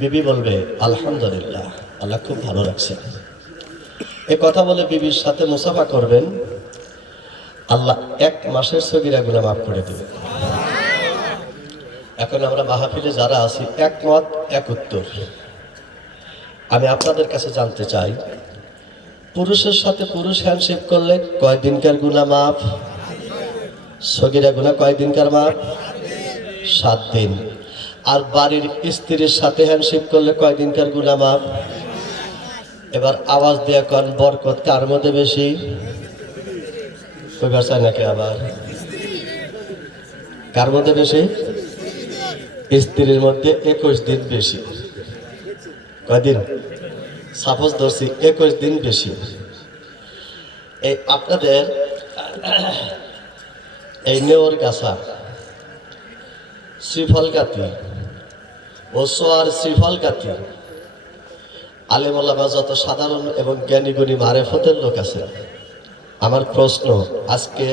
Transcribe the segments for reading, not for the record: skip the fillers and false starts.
বিবি বলবে আলহামদুলিল্লাহ, আল্লাহ খুব ভালো রাখছে। এ কথা বলে বিবির সাথে মুসাফা করবেন, আল্লাহ 1 মাসের সগীরা গুনাহ মাফ করে দেবে। এখন আমরা মাহফিলে যারা আছি, একমত এক উত্তর। আমি আপনাদের কাছে জানতে চাই, পুরুষের সাথে পুরুষ হ্যান্ডশেক করলে কয় দিনকার গুনাহ মাফ? সগীরা গুনাহ কয় দিনকার মাফ? 7 দিন। আর বাড়ির স্ত্রীর সাথে হ্যান্ডশেক করলে কয় দিনকার গুনাহ মাফ? এবার আওয়াজ দিয়ে কোন বরকত কার মধ্যে বেশি? কইবার চাই নাকি আবার? কার মধ্যে বেশি? স্ত্রীর মধ্যে 21 দিন বেশি। কয়দিন? সাপোজ ধরছি 21 দিন বেশি। এই আপনাদের এই নেওর গাছা, শ্রীফলগাতি ও সোয়ার শ্রীফলগাতি আলেম ওলামা যত সাধারণ এবং জ্ঞানীগুণী মারেফতের লোক আছে, আমার প্রশ্ন, আজকে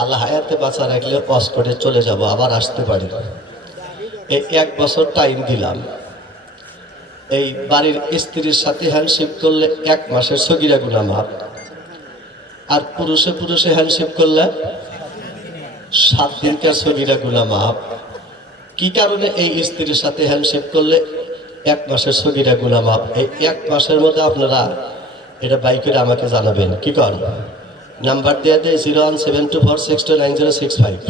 আল্লাহ হায়াতে বাঁচা রাখলে পাস করে চলে যাব, আবার আসতে পারি। এই 1 বছর টাইম দিলাম, এই বাড়ির স্ত্রীর সাথে হ্যান্ডশেক করলে 1 মাসের সগীরা গুনাহ মাফ, আর পুরুষে পুরুষে হ্যান্ডশেক করলে 7 দিনকার সগীরা গুনাহ মাফ। কি কারণে এই স্ত্রীর সাথে হ্যান্ডশেক করলে 1 মাসের সগীরা গুনাহ মাফ? এই 1 মাসের মধ্যে আপনারা এটা বাই করে আমাকে জানাবেন। কি কর? নাম্বার দেওয়া দেয় 01724629065,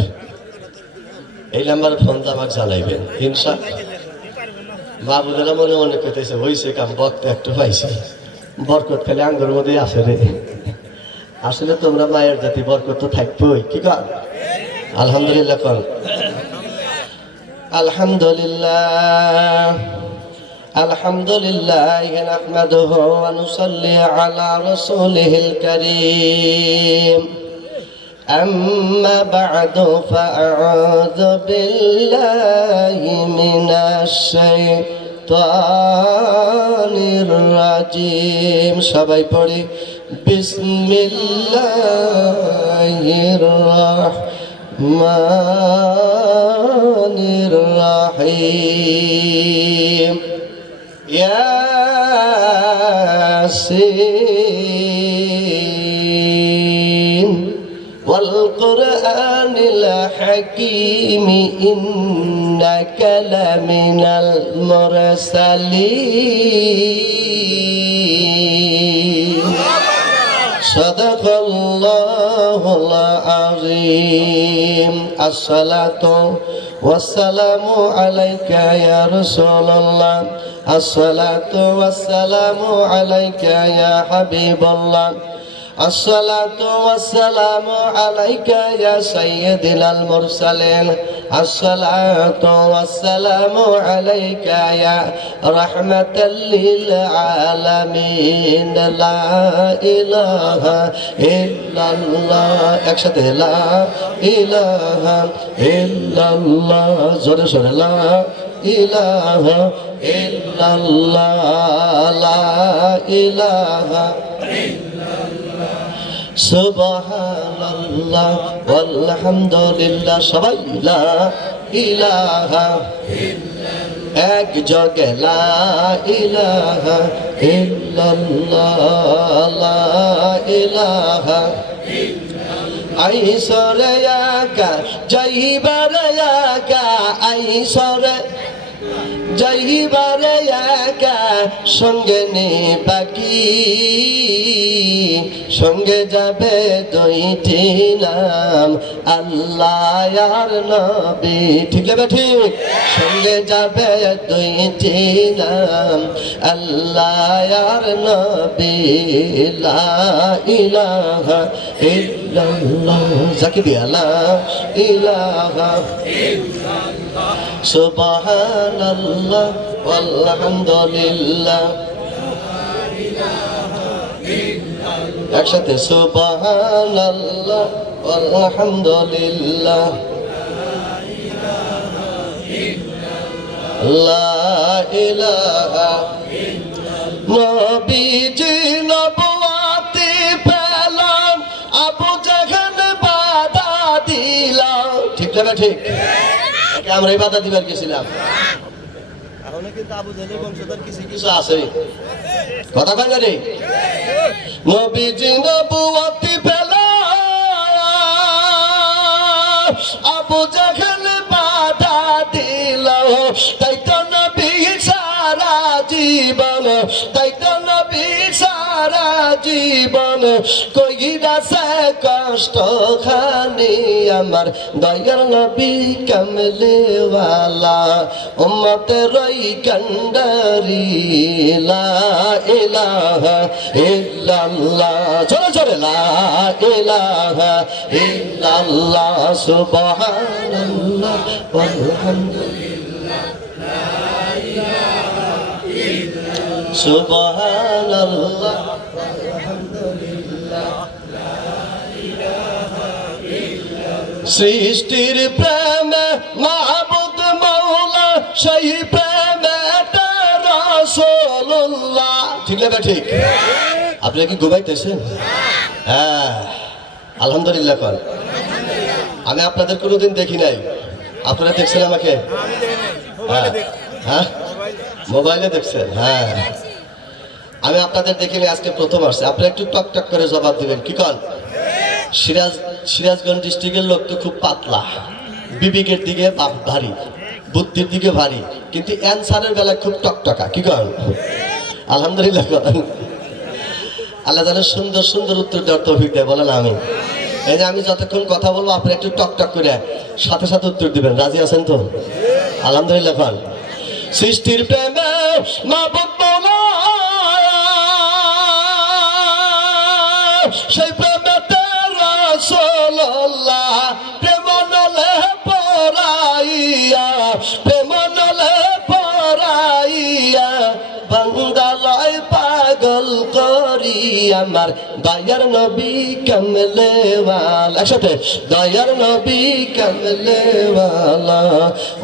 এই নাম্বার ফোন দিয়ে আমাকে জানাইবেন ইনশাআল্লাহ। মা বোনেরা মনে মনে কইতেছে হইছে কাম, বক্ত একটু পাইছি, বরকত খালি আঙ্গুর মধ্যেই আসে রে। আসলে তোমরা মায়ের জাতি, বরকত তো থাকবেই। কি কর? আলহামদুলিল্লাহ কর। আলহামদুলিল্লাহ আলহামদুলিল্লাহ নাহমাদুহু ওয়া নুসাল্লি আলা রাসূলিহিল কারীম। أما بعد فأعوذ بالله من الشيطان الرجيم। সবাই পড়ি বিসমিল্লাহির রহমানির রহিম। ইয়াসিন والقرآن الحكيم إنك لمن المرسلين صدق الله العظيم الصلاة والسلام عليك يا رسول الله الصلاة والسلام عليك يا حبيب الله الصلاة والسلام عليك يا سيدنا المرسلين الصلاة والسلام عليك يا رحمة للعالمين لا إله إلا الله একসাথে لا إله إلا الله জোরে জোরে لا إله إلا الله لا إله সুবহানাল্লাহ ওয়ালহামদুলিল্লাহ। সবাই লা ইলাহা ইল্লাল্লাহ, এক যোগে লা ইলাহা ইল্লাল্লাহ লা ইলাহা ইল্লাল্লাহ। আইসরে একা যাইবারে একা, আইসরে যাইবারে একা, সঙ্গে নে বাকি, সঙ্গে যাবে 2টি নাম আল্লাহ আর নবী। ঠিক না ঠিক? সঙ্গে যাবে 2টি নাম আল্লাহ আর নবী লা ইলাহা ইল্লাল্লাহ। যাকে দিয়া লা ইলাহা ইল্লাল্লাহ সুবহানাল্লাহ ওয়ালহামদুলিল্লাহ। একসাথে সুবহানাল্লাহ ওয়ালহামদুলিল্লাহ লা ইলাহা নবীজি নবুয়াতি পেলাম, আবু জাহেল বাধা দিল। ঠিক না ঠিক? আমরা এই বাধা দিবার গেছিলাম, এখনো কিন্তু আবু জাহেলের বংশধর কিছু কিছু আছে, কথা কয় না রে। নবীজি নবুয়তি পেলা আবু জাহেল বাধা দিল, তাই তো নবী সারা জীবন, তাই তো নবী সারা জীবন কইরাছে কষ্ট খানি আমার দয়ার নবী কামলেওয়ালা উম্মতের রই কান্ডারি লা ইলাহা ইল্লাল্লাহ, চলে চলে লা ইলাহা ইল্লাল্লাহ সুবহানাল্লাহ ওয়ালহামদুলিল্লাহ লা ইলাহা ইল্লাল্লাহ সুবহানাল্লাহ ওয়ালহামদুলিল্লাহ লা ইলাহা ইল্লাল্লাহ। সৃষ্টির প্রেমে মাহবুব মাওলা সেই প্রেমে রাসূলুল্লাহ, ঠিক না ঠিক? আপনি কি ঘুমাইতেছেন? হ্যাঁ আলহামদুলিল্লাহ কর। আমি আপনাদের কোনোদিন দেখি নাই, আপনারা দেখছেন আমাকে? হ্যাঁ মোবাইলে দেখছেন? হ্যাঁ আমি আপনাদের দেখিনি, আজকে প্রথম আসছে। আপনি একটু টক টক করে জবাব দিবেন, কি কর? সিরাজগঞ্জ ডিস্ট্রিক্টের লোক তো খুব পাতলা, বিবেকের দিকে ভারী, বুদ্ধির দিকে ভারী, কিন্তু অ্যান্সারের বেলায় খুব টকটকা, কি কর? আলহামদুলিল্লাহ কর। আল্লাহ তাআলা সুন্দর সুন্দর উত্তর দেওয়ার তৌফিক দেয়, বলেন আমি। এই যে আমি যতক্ষণ কথা বলবো আপনি একটু টক টক করে সাথে সাথে উত্তর দিবেন, রাজি আছেন তো? আলহামদুলিল্লাহ কর। সৃষ্টির প্রেমে মাহবুব মাওলা সেই প্রেমেতে রাসূলুল্লাহ প্রেম নলে পরাইয়া, প্রেম নলে পরাইয়া বান্দালয় পাগল করি আমার দয়ার নবী কামলেওয়ালা, একসাথে দয়ার নবী কামলেওয়ালা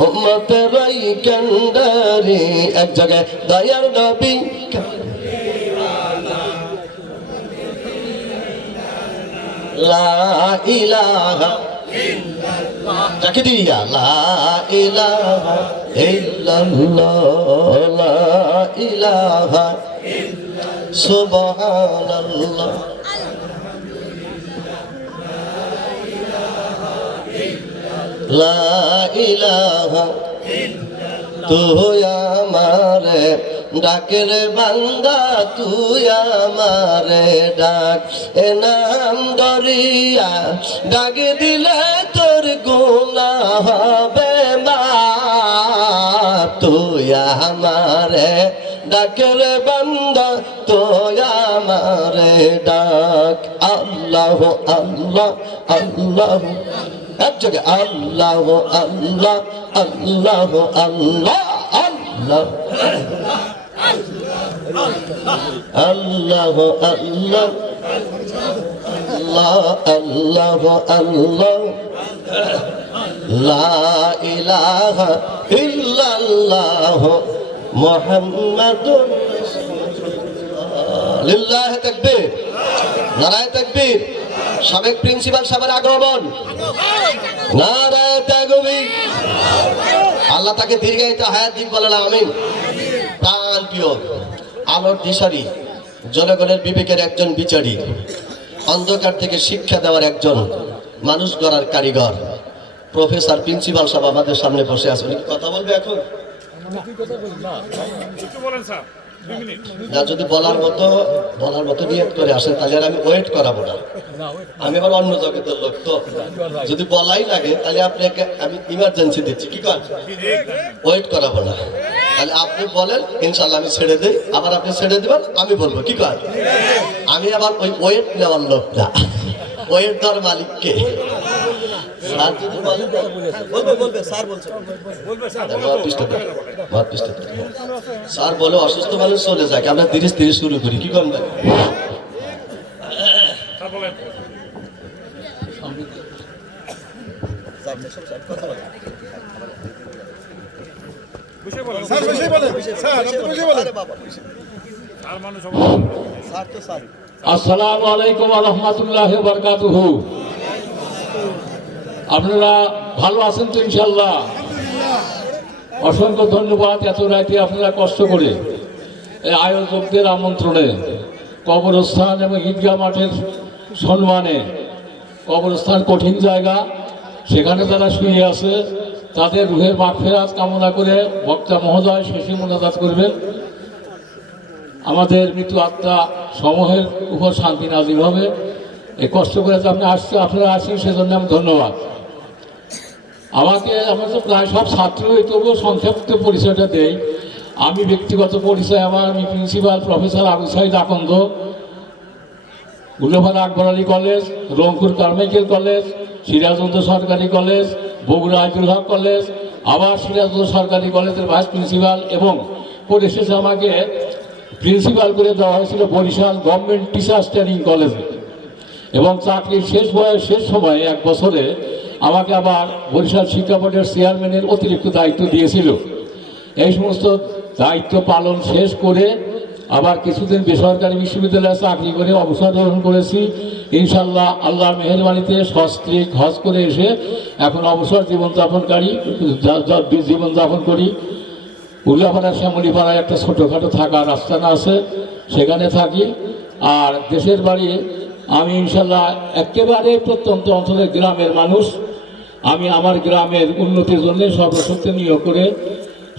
উম্মতের রই কান্ডারি, এক জায়গায় দয়ার নবী কামলেওয়ালা লা ইলাহা ইল্লাল্লাহ, যাকে দিয়া লা ইলাহা ইল্লাল্লাহ লা ইলাহা ইল্লাল্লাহ সুবহানাল্লাহ লা ইলাহা ইল্লাল্লাহ। তুই আমারে ডাকের বান্দা, তুই আমারে ডাক, এ নাম দরিয়া ডাক দিলে তোর গুনাহ হবে মাফ। তুই আমারে ডাকের বান্দা, তুই আমারে ডাক। আল্লাহ আল্লাহ আল্লাহ, এক জায়গায় আল্লাহ আল্লাহ আল্লাহ আল্লাহ আল্লাহ আল্লাহ আল্লাহ আল্লাহ আল্লাহ লা ইলাহা ইল্লাল্লাহ মুহাম্মাদুর রাসূলুল্লাহ। লিল্লাহি তাকবীর, নারায়ে তাকবীর। সাবেক প্রিন্সিপাল সাহেবের আগমন, নারায়ে তাকবীর। আল্লাহ তাকে দীর্ঘায়িত হায়াত দিক, বলেন আমিন। প্রাণ প্রিয় আলোর দিশারি, জনগণের বিবেকের একজন বিচারী, অন্ধকার থেকে শিক্ষা দেওয়ার একজন মানুষ গড়ার কারিগর প্রফেসর প্রিন্সিপাল সাহেব আমাদের সামনে বসে আছে। উনি কথা বলবে এখন? না, যদি বলার মতো নিয়ত করে আসেন তাহলে আর আমি ওয়েট করাবো না। আমি আবার অন্য জগতের লোক, তো যদি বলাই লাগে তাহলে আপনাকে আমি ইমার্জেন্সি দিচ্ছি, কি কর? ওয়েট করাবো না। তাহলে আপনি বলেন, ইনশাল্লাহ আমি ছেড়ে দিই, আবার আপনি ছেড়ে দিবেন, আমি বলবো, কি কর? আমি আবার ওই ওয়েট নেওয়ার লোক না, ওয়েট দেওয়ার মালিককে। স্যার যদি বলেন বলবে, স্যার বলছে স্যার বলে অসুস্থ মানুষ চলে যায়, আমরা ধীরে ধীরে শুরু করি, কি করেন? আসসালামু আলাইকুম ওয়া রাহমাতুল্লাহি ওয়া বারাকাতুহু। আপনারা ভালো আছেন তো ইনশাআল্লাহ? অসংখ্য ধন্যবাদ। এত রাতে আপনারা কষ্ট করে এই আয়োজকদের আমন্ত্রণে কবরস্থান এবং ঈদগাহ মাঠের সম্মানে, কবরস্থান কঠিন জায়গা, সেখানে যারা শুয়ে আছে তাদের রুহের মাগফিরাত কামনা করে বক্তা মহোদয় শেষে মোনাজাত করবেন। আমাদের মৃত্যু আত্মা সমূহের উপর শান্তি নাজিল হবে। এই কষ্ট করে যে আপনারা আসেন সেজন্য আমি ধন্যবাদ। আমার তো প্রায় সব ছাত্রই, তবুও সংক্ষিপ্ত পরিচয়টা দেই। আমি ব্যক্তিগত পরিচয়, আমি principal professor Abu Saeed Akand, Ullapara Akbar Ali college, Rangpur Carmichael college, Sirajganj সরকারি কলেজ, বগুড়া আইজুল হক কলেজ, আবার সিরাজগঞ্জ সরকারি কলেজের ভাইস প্রিন্সিপাল, এবং পরিশেষে আমাকে প্রিন্সিপাল করে দেওয়া হয়েছিল বরিশাল গভর্নমেন্ট টিচার্স ট্রেনিং কলেজে। এবং চাকরির শেষ সময়ে 1 বছরে আমাকে আবার বরিশাল শিক্ষা বোর্ডের চেয়ারম্যানের অতিরিক্ত দায়িত্ব দিয়েছিল। এই সমস্ত দায়িত্ব পালন শেষ করে আবার কিছুদিন বেসরকারি বিশ্ববিদ্যালয়ে চাকরি করে অবসর গ্রহণ করেছি। ইনশাল্লাহ আল্লাহর মেহেরবানিতে সস্ত্রীক হজ করে এসে এখন অবসর জীবনযাপন করি। উল্লাপাড়া শ্যামলীপাড়ায় একটা ছোটোখাটো থাকার আস্তানা আছে, সেখানে থাকি। আর দেশের বাড়ি আমি ইনশাল্লাহ একেবারে প্রত্যন্ত অঞ্চলের গ্রামের মানুষ। আমি আমার গ্রামের উন্নতির জন্য সর্বশক্তি নিয়োগ করে,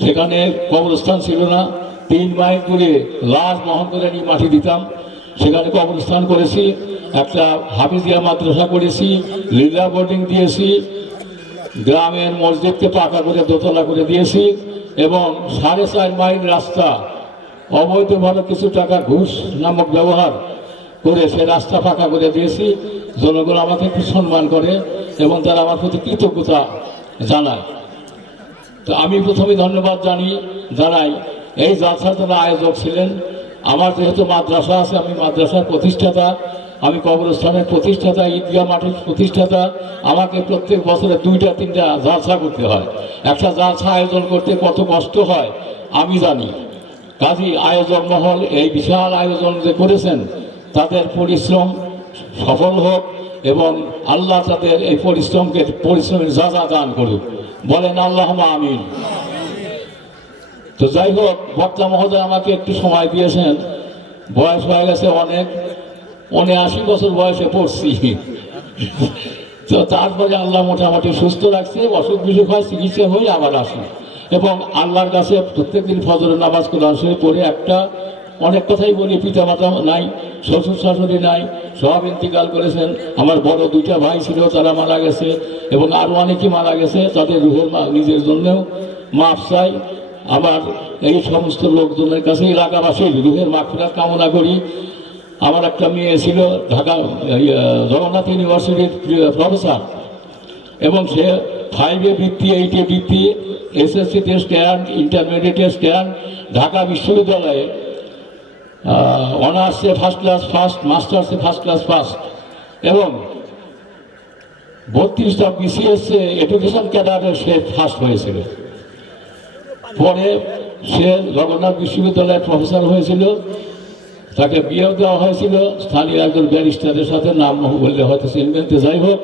সেখানে কবরস্থান ছিল না, 3 মাইল দূরে লাশ বহন করে নিয়ে মাটি দিতাম, সেখানে কবরস্থান করেছি। একটা হাফিজিয়া মাদ্রাসা করেছি, লীলা বোর্ডিং দিয়েছি, গ্রামের মসজিদকে পাকা করে দোতলা করে দিয়েছি, এবং 4.5 মাইল রাস্তা অবৈধভাবে কিছু টাকা ঘুষ নামক ব্যবহার করে সে রাস্তা ফাঁকা করে দিয়েছি। জনগণ আমাকে একটু সম্মান করে এবং তারা আমার প্রতি কৃতজ্ঞতা জানায়। তো আমি প্রথমে ধন্যবাদ জানাই এই জালসার যারা আয়োজক ছিলেন। আমার যেহেতু মাদ্রাসা আছে, আমি মাদ্রাসার প্রতিষ্ঠাতা, আমি কবরস্থানের প্রতিষ্ঠাতা, ঈদগাহ মাঠের প্রতিষ্ঠাতা। আমাকে প্রত্যেক বছরে 2-3টা জালসা করতে হয়। একটা জালসা আয়োজন করতে কত কষ্ট হয় আমি জানি। কাজী আয়োজক মহল এই বিশাল আয়োজন যে করেছেন, তাদের পরিশ্রম সফল হোক এবং আল্লাহ তাদের এই পরিশ্রমের যাজা দান করুক, বলেন আল্লাহুম্মা আমিন। তো যাই হোক, বক্তা মহোদয় আমাকে একটু সময় দিয়েছেন। বয়স হয়ে গেছে অনেক, 79 বছর বয়সে পড়ছি। তো তারপরে আল্লাহ মোটামুটি সুস্থ রাখছে, অসুখ বিসুখ হয়, চিকিৎসা হয়ে আবার আসি এবং আল্লাহর কাছে প্রত্যেকদিন ফজরের নামাজ কোরআন শরীফ পড়ে অনেক কথাই বলি। পিতামাতা নাই, শ্বশুর শাশুড়ি নাই, সব ইন্তিকাল করেছেন। আমার বড় 2টা ভাই ছিল, তারা মারা গেছে, এবং আরও অনেকেই মারা গেছে। তাদের রুহের নিজের জন্যও মাফ চাই। আবার এই সমস্ত লোকজনের কাছে এলাকাবাসীর রুহের মাগফিরাত কামনা করি। আমার একটা মেয়ে ছিল ঢাকা জগন্নাথ ইউনিভার্সিটির প্রফেসর, এবং সে 5-এ বৃত্তি, 8-এ বৃত্তি, SSC-তে স্ট্যান্ড, ইন্টারমিডিয়েটে স্ট্যান্ড, ঢাকা বিশ্ববিদ্যালয়ে অনার্সে ফার্স্ট ক্লাস ফার্স্ট, মাস্টার্সে ফার্স্ট ক্লাস ফার্স্ট, এবং 32টা BCS-এ এডুকেশন ক্যাডারে সে ফার্স্ট হয়েছিল। পরে সে জগন্নাথ বিশ্ববিদ্যালয়ের প্রফেসর হয়েছিল। তাকে বিয়েও দেওয়া হয়েছিল স্থানীয় একজন ব্যারিস্টারের সাথে, নাম বললে হয়তো চিনবেন। যাই হোক,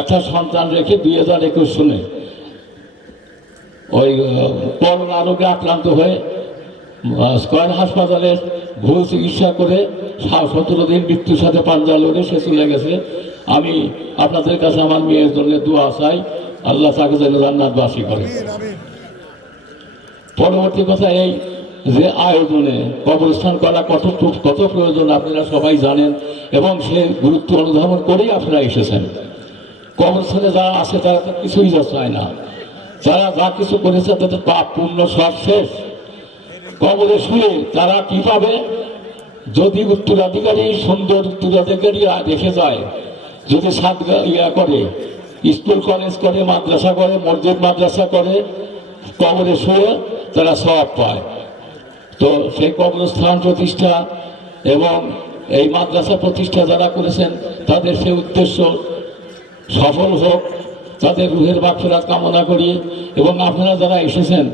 একটা সন্তান রেখে 2021 সালে ওই করোনা রোগে আক্রান্ত হয়ে স্কয়ার হাসপাতালের ভুল চিকিৎসা করে 17 দিন মৃত্যুর সাথে পাঞ্জা লড়ে সে চলে গেছে। আমি আপনাদের কাছে আমার মেয়ের জন্য দোয়া চাই, আল্লাহ তাকে যেন জান্নাতবাসী করে। পরবর্তী কথা এই যে আয়োজনে কবরস্থান করা কত প্রয়োজন আপনারা সবাই জানেন, এবং সে গুরুত্ব অনুধাবন করেই আপনারা এসেছেন। কবরস্থানে যারা আছে তারা তো কিছুই চায় না, যারা যা কিছু করেছে তাদের পাপ পুণ্য সব শেষ। কবরে শুয়ে তারা কি পাবে? যদি উত্তরাধিকারী, সুন্দর উত্তরাধিকারী রেখে যায়, যদি করে, স্কুল কলেজ করে, মাদ্রাসা করে, মসজিদ মাদ্রাসা করে, কবরে শুয়ে তারা সওয়াব পায়। তো সেই কবরস্থান প্রতিষ্ঠা এবং এই মাদ্রাসা প্রতিষ্ঠা যারা করেছেন, তাদের সেই উদ্দেশ্য সফল হোক, তাদের রুহের মাগফিরাত কামনা করি। এবং আপনারা যারা এসেছেন,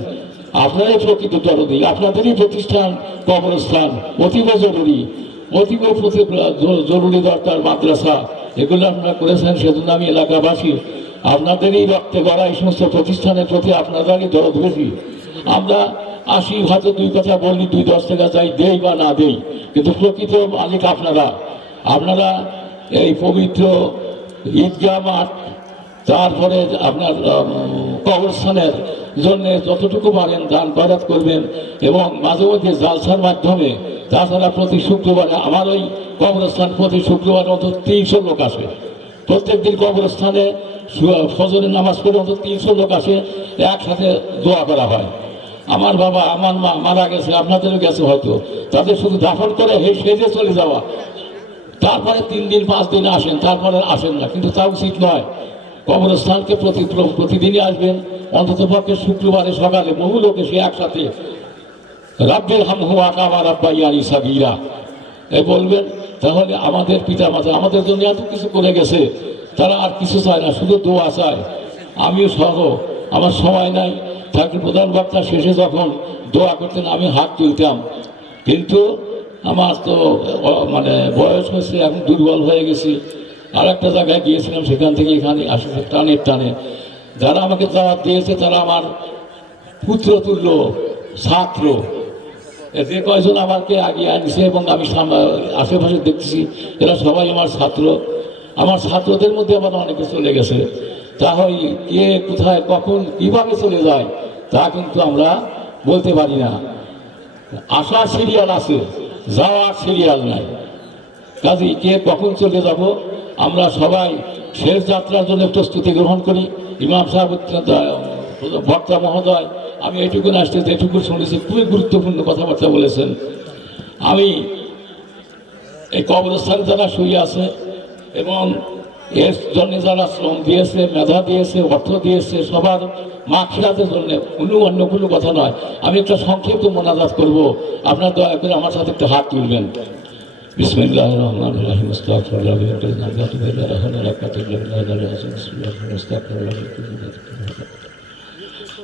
আপনারাই প্রকৃত দরদি, আপনাদেরই প্রতিষ্ঠান কবরস্থান অতীব জরুরি, জরুরি দরকার। মাদ্রাসা এগুলো আপনারা করেছেন, সেজন্য আমি এলাকাবাসী আপনাদেরই রক্তে গড়া এই সমস্ত প্রতিষ্ঠানের প্রতি আপনাদেরই দরদ বেশি। আমরা আসি হয়তো দুই কথা বলি, 2-10 টাকা চাই, দেই বা না দেই, কিন্তু প্রকৃত মালিক আপনারা। আপনারা এই পবিত্র ঈদগাহ মাঠ, তারপরে আপনার কবরস্থানের জন্য যতটুকু পারেন দান খয়রাত করবেন, এবং মাঝে মধ্যে জালসার মাধ্যমে, তাছাড়া প্রতি শুক্রবারে আমার ওই কবরস্থান প্রতি শুক্রবার অন্তত 300 লোক আসে। প্রত্যেক দিন কবরস্থানে ফজরের নামাজ পড়ে অন্তত 300 লোক আসে, একসাথে দোয়া করা হয়। আমার বাবা, আমার মা মারা গেছে, আপনাদেরও গেছে হয়তো, তাদের শুধু দাফন করে সেজে চলে যাওয়া, তারপরে 3 দিন 5 দিন আসেন, তারপরে আসেন না, কিন্তু তা উচিত নয়। কবরস্থানকে প্রতিদিনই আসবেন, অন্তত পক্ষে শুক্রবারে সকালে বহু লোক এসে একসাথে রাব্বির হামহুমা কামা রাব্বায়ানি সাগীরা এই বলবেন। তাহলে আমাদের পিতা মাতা আমাদের জন্য এত কিছু করে গেছে, তারা আর কিছু চায় না, শুধু দোয়া চায়। আমিও সহ, আমার সময় নাই থাকলে প্রধান বক্তা শেষে যখন দোয়া করতেন আমি হাত তুলতাম, কিন্তু আমার তো মানে বয়স হয়েছে, এখন দুর্বল হয়ে গেছি। আর একটা জায়গায় গিয়েছিলাম, সেখান থেকে এখানে আসলে টানের টানে যারা আমাকে দাওয়াত দিয়েছে তারা আমার পুত্রতুল্য ছাত্র। যে কয়জন আমাকে আগিয়ে আনছে এবং আমি আশেপাশে দেখতেছি এরা সবাই আমার ছাত্র। আমার ছাত্রদের মধ্যে আমার অনেকে চলে গেছে, তাহলে কে কোথায় কখন কীভাবে চলে যায় তা কিন্তু আমরা বলতে পারি না। আসার সিরিয়াল আছে, যাওয়ার সিরিয়াল নাই। কাজেই কে কখন চলে যাব, আমরা সবাই শেষ যাত্রার জন্য প্রস্তুতি গ্রহণ করি। ইমাম সাহেব, বক্তা মহোদয়, আমি এটুকু আসতে যেটুকু শুনেছি খুবই গুরুত্বপূর্ণ কথাবার্তা বলেছেন। আমি এই কবরস্থানে যারা শুয়ে আছে এবং এর জন্য যারা শ্রম দিয়েছে, মেধা দিয়েছে, অর্থ দিয়েছে, সবার মাগফিরাতের জন্য, অন্য কোনো কথা নয়। আমি একটা সংক্ষিপ্ত মোনাজাত করব, আপনার দয়া করে আমার সাথে একটা হাত তুলবেন। বিসমিল্লাহির রহমানির রহিম। আস্তাগফিরুল্লাহ ওয়া আতুবু ইলাইহি।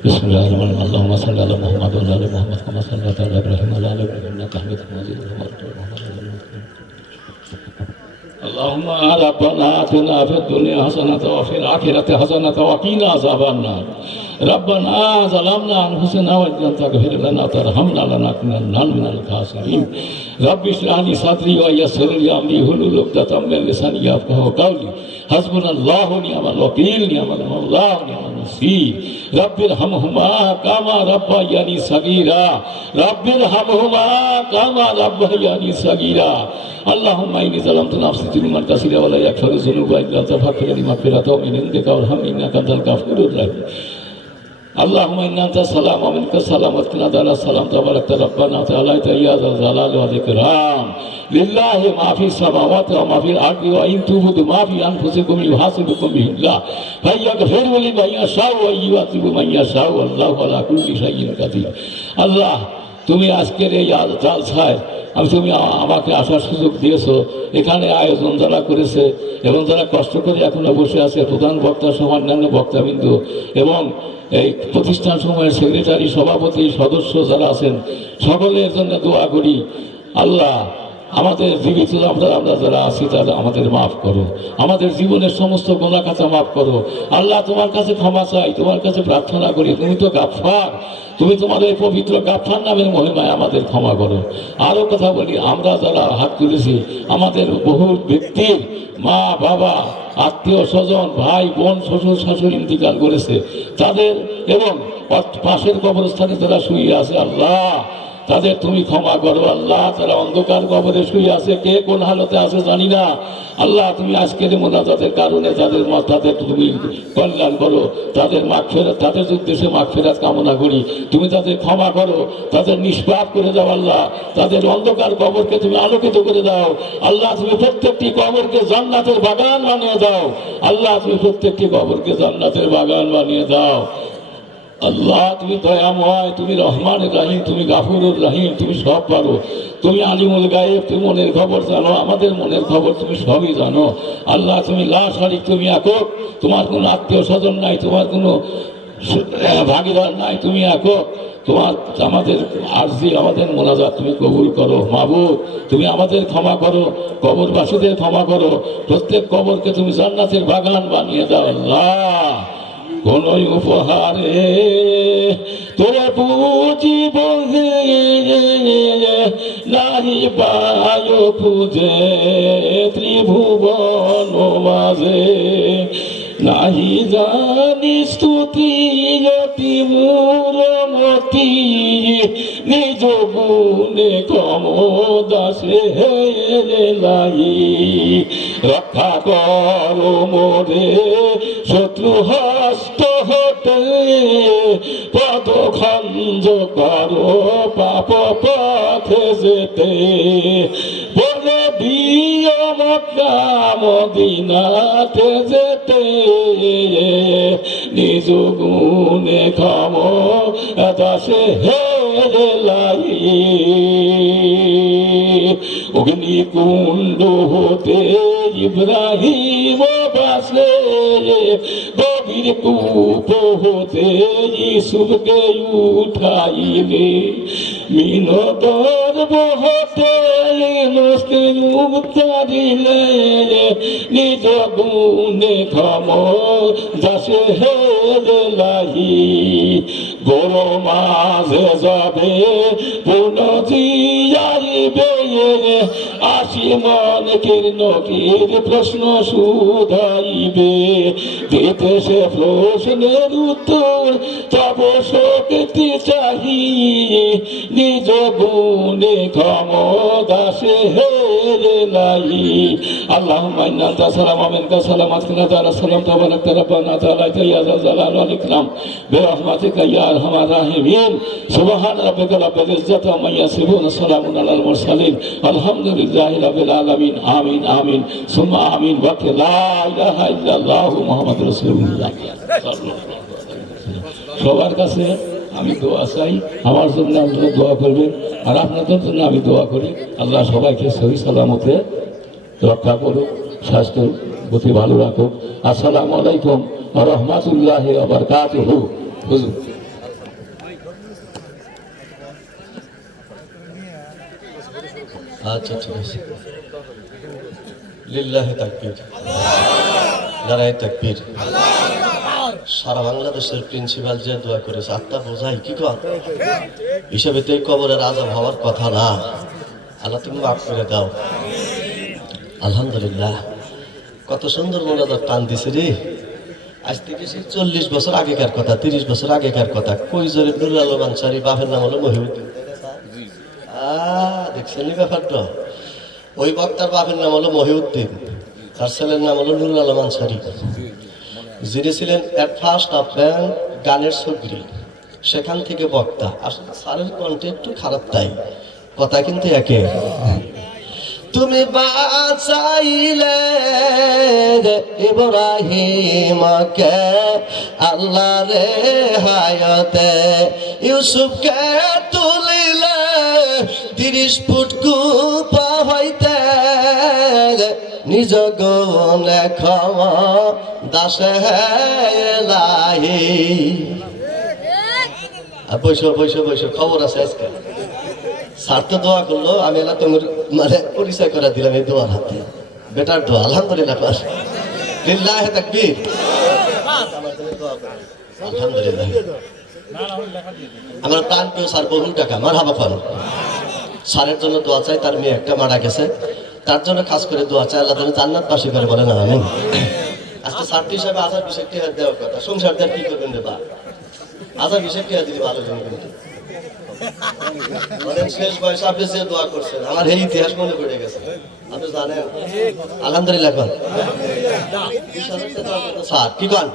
বিসমিল্লাহির রহমানির রহিম। আল্লাহুম্মা সাল্লি আলা মুহাম্মাদ ওয়া আলা আলি মুহাম্মাদ কামা সাল্লাইতা আলা ইব্রাহিম ওয়া আলা আলি ইব্রাহিম ইন্নাকা হামিদুম মাজিদ। اللهم ربنا آتنا في الدنيا حسنة وفي الآخرة حسنة وقنا عذاب النار. ربنا ظلمنا أنفسنا وإن لم تغفر لنا وترحمنا لنكونن من الخاسرين. رب اشرح لي صدري ويسر لي أمري واحلل عقدة من لساني يفقهوا قولي. حسبنا الله ونعم الوكيل، نعم المولى ونعم النصير. رب ارحمهما كما ربياني صغيرا. رب ارحمهما كما ربياني صغيرا. اللهم إني ظلمت نفسي ظلما كثيرا ولا يغفر الذنوب إلا أنت فاغفر لي مغفرة من عندك وارحمني إنك أنت الغفور الرحيم. اللهم إن أنت السلام ومنك السلام وقنا عذاب السلام تبارك ربنا وتعالى يا ذا الجلال والإكرام. لله ما في السماوات وما في الأرض وإن تبدوا ما في أنفسكم يحاسبكم به الله فيغفر لمن يشاء ويعذب من يشاء والله على كل شيء قدير. আল্লাহ, তুমি আজকের এই জালসায় তুমি আমাকে আসার সুযোগ দিয়েছো। এখানে আয়োজন যারা করেছে এবং যারা কষ্ট করে এখনো বসে আছে, প্রধান বক্তা সহ অন্যান্য বক্তাবৃন্দ এবং এই প্রতিষ্ঠান সমূহের সেক্রেটারি, সভাপতি, সদস্য যারা আছেন, সকলের জন্য দোয়া করি। আল্লাহ, আমাদের জীবিত আমরা যারা আছি তারা আমাদের মাফ করো, আমাদের জীবনের সমস্ত গোনা খাতা মাফ করো। আল্লাহ, তোমার কাছে ক্ষমা চাই, তোমার কাছে প্রার্থনা করি। তুমি তো গাফফার, তুমি তোমাদের পবিত্র গাফফার নামের মহিমায় আমাদের ক্ষমা করো। আরও কথা বলি, আমরা যারা হাত তুলেছি, আমাদের বহু ব্যক্তির মা বাবা, আত্মীয় স্বজন, ভাই বোন, শ্বশুর শাশুড়ি ইন্তিকাল করেছে, তাদের এবং পাশের কবরস্থানে যারা শুয়ে আছে, আল্লাহ তাদের তুমি ক্ষমা করো। আল্লাহ, তারা অন্ধকার কবরে শুয়ে আছে, কে কোন হালতে আছে জানি না। আল্লাহ, তুমি আজকের মোনাজাতের কারণে তাদের তুমি কল্যাণ করো, তাদের মাগফিরাত, তাদের উদ্দেশ্যে মাগফিরাত কামনা করি। তুমি তাদের ক্ষমা করো, তাদের নিষ্পাপ করে দাও। আল্লাহ, তাদের অন্ধকার কবরকে তুমি আলোকিত করে দাও। আল্লাহ, তুমি প্রত্যেকটি কবরকে জান্নাতের বাগান বানিয়ে দাও। আল্লাহ, তুমি প্রত্যেকটি কবরকে জান্নাতের বাগান বানিয়ে দাও। আল্লাহ, তুমি দয়াময়, তুমি রহমান রাহিম, তুমি গাফুরুর রাহিম, তুমি সব পারো। তুমি আলিমুল গায়েব, তুমি মনের খবর জানো, আমাদের মনের খবর তুমি সবই জানো। আল্লাহ, তুমি লা শারিক, তুমি একক, তোমার কোনো আত্মীয় স্বজন নাই, তোমার কোনো ভাগিদার নাই, তুমি একক। তোমার আমাদের আরজি, আমাদের মোনাজাত তুমি কবুল করো। মাবুদ, তুমি আমাদের ক্ষমা করো, কবরবাসীদের ক্ষমা করো, প্রত্যেক কবরকে তুমি জান্নাতের বাগান বানিয়ে দাও আল্লাহ। কোন উপহারে তোরে বুঝিব নাহি পায় খুঁজে ত্রিভুবন মাঝে, নাহি জানি স্তুতি অতি মূরমতি, নিজ গুণে কমদাসে লাই। রক্ষা করো মোরে শত্রু হস্ত হতে, পদখঞ্জ করো পাপ পথে যেতে, বলে দিও মক্কা মদিনাতে যেতে, নিজ গুণে ক্ষমতাসে লাই। অগ্নিকুণ্ড হতে ইব্রাহিম বাসে, গভীর কূপ হতে ইসুফকে উঠাইলে, মিনদর হতে উতারিলে, নিজ গুণে ক্ষমতাসে লাই। গরু মাঝে যাবে পুনজিয়াইবে, আসি মন কীর্ণকির প্রশ্ন শুধাইবে, দিতে সে প্রশ্নের উত্তর তব শক্তি চাহি, নিজ গুণে ক্ষমতাসে লাই। আল্লাহুম্মা ইন্না আনতা সালাম ওয়া মিনকা সালাম, আসকিনা তাআলা সালাম তাবারাকতা রাব্বানা তাআলা ইয়া যাল জালাল ওয়াল ইকরাম বিরহমাতিকা ইয়া আরহামার রাহিমিন। সুবহান রাব্বিকা রাব্বিল ইজ্জাতি আম্মা ইয়াসিফুন, সালামুন আলাল মুরসালিন, আলহামদুলিল্লাহি রাব্বিল আলামিন। আমিন আমিন সুম্মা আমিন। ওয়া লা ইলাহা ইল্লাল্লাহু মুহাম্মাদুর রাসূলুল্লাহ। সবার কাছে আমি দোয়া চাই, আমার জন্য আপনারা দোয়া করবেন, আর আপনাদের জন্য আমি দোয়া করি। আল্লাহ সবাইকে সহি সালামতে রক্ষা করুক, স্বাস্থ্য গতি ভালো রাখুক। আসসালামু আলাইকুম ওয়া রাহমাতুল্লাহি ওয়া বারাকাতুহু। হুজুর আচ্ছা ঠিক আছে। লিল্লাহি তাকবীর, নারায়ে তাকবীর। সারা বাংলাদেশের প্রিন্সিপাল যে দোয়া করেছে, আত্মা বোঝাই কি কর হিসাবে তো এই কবরের আযাব হওয়ার কথা না। আল্লাহ তুমি মাফ করে দাও। আলহামদুলিল্লাহ, কত সুন্দর মোনাজাত টান দিছে রে। আজ থেকে সে 40 বছর আগেকার কথা, 30 বছর আগেকার কথা। কই জোরে নুরুল আলম আনসারী, বাপের নাম হলো মহিউদ্দিন। দেখছেন ব্যাপারটা? ওই বক্তার বাপের নাম হলো মহিউদ্দিন, তার ছেলের নাম হলো নুরুল আলম আনসারী, যিনি ছিলেন এট ফার্স্ট আপনার গানের সগরি, সেখান থেকে বক্তা। আসলে স্যারের কণ্ঠে একটু খারাপ, তাই কথা কিন্তু একে। তুমি বাঁচাইলে ইব্রাহিমকে আল্লাহ রে হায়াতে, ইউসুফকে তুলিলে 30 ফুট কূপা হইতে, নিজ গুণে ক্ষমা দাসে লাহি। বৈশো বৈশো বৈশো, খবর আছে আজকে। স্যার তো দোয়া করলো, আমি এলা তোমার মানে পরিচয় করে দিলাম এই দোয়ার হাতে। বেটার দোয়া, আলহামদুলিল্লাহ। লিল্লাহি তাকবীর। আলহামদুলিল্লাহ। আমার প্রাণ প্রিয় স্যার বহুল টাকা, মারহাবা খান। স্যারের জন্য দোয়া চাই, তার মেয়ে একটা মারা গেছে, তার জন্য খাস করে দোয়া চাই, আল্লাহ যেন জান্নাতবাসী করে, বলে না আমিন। আজকে ছাত্রী হিসাবে 1000-20 টাকা দেওয়ার কথা, সংসার দেওয়ার কি করবেন রে বা? 1000-20 টাকা দিলে ভালো জন কিন্তু অনেক শেষ বয়সে আপনি যে দোয়া করছেন, আমার এই ইতিহাস মনে পড়ে গেছে, আপনি জানেন। আলহামদুলিল্লাহ। স্যার কি কন,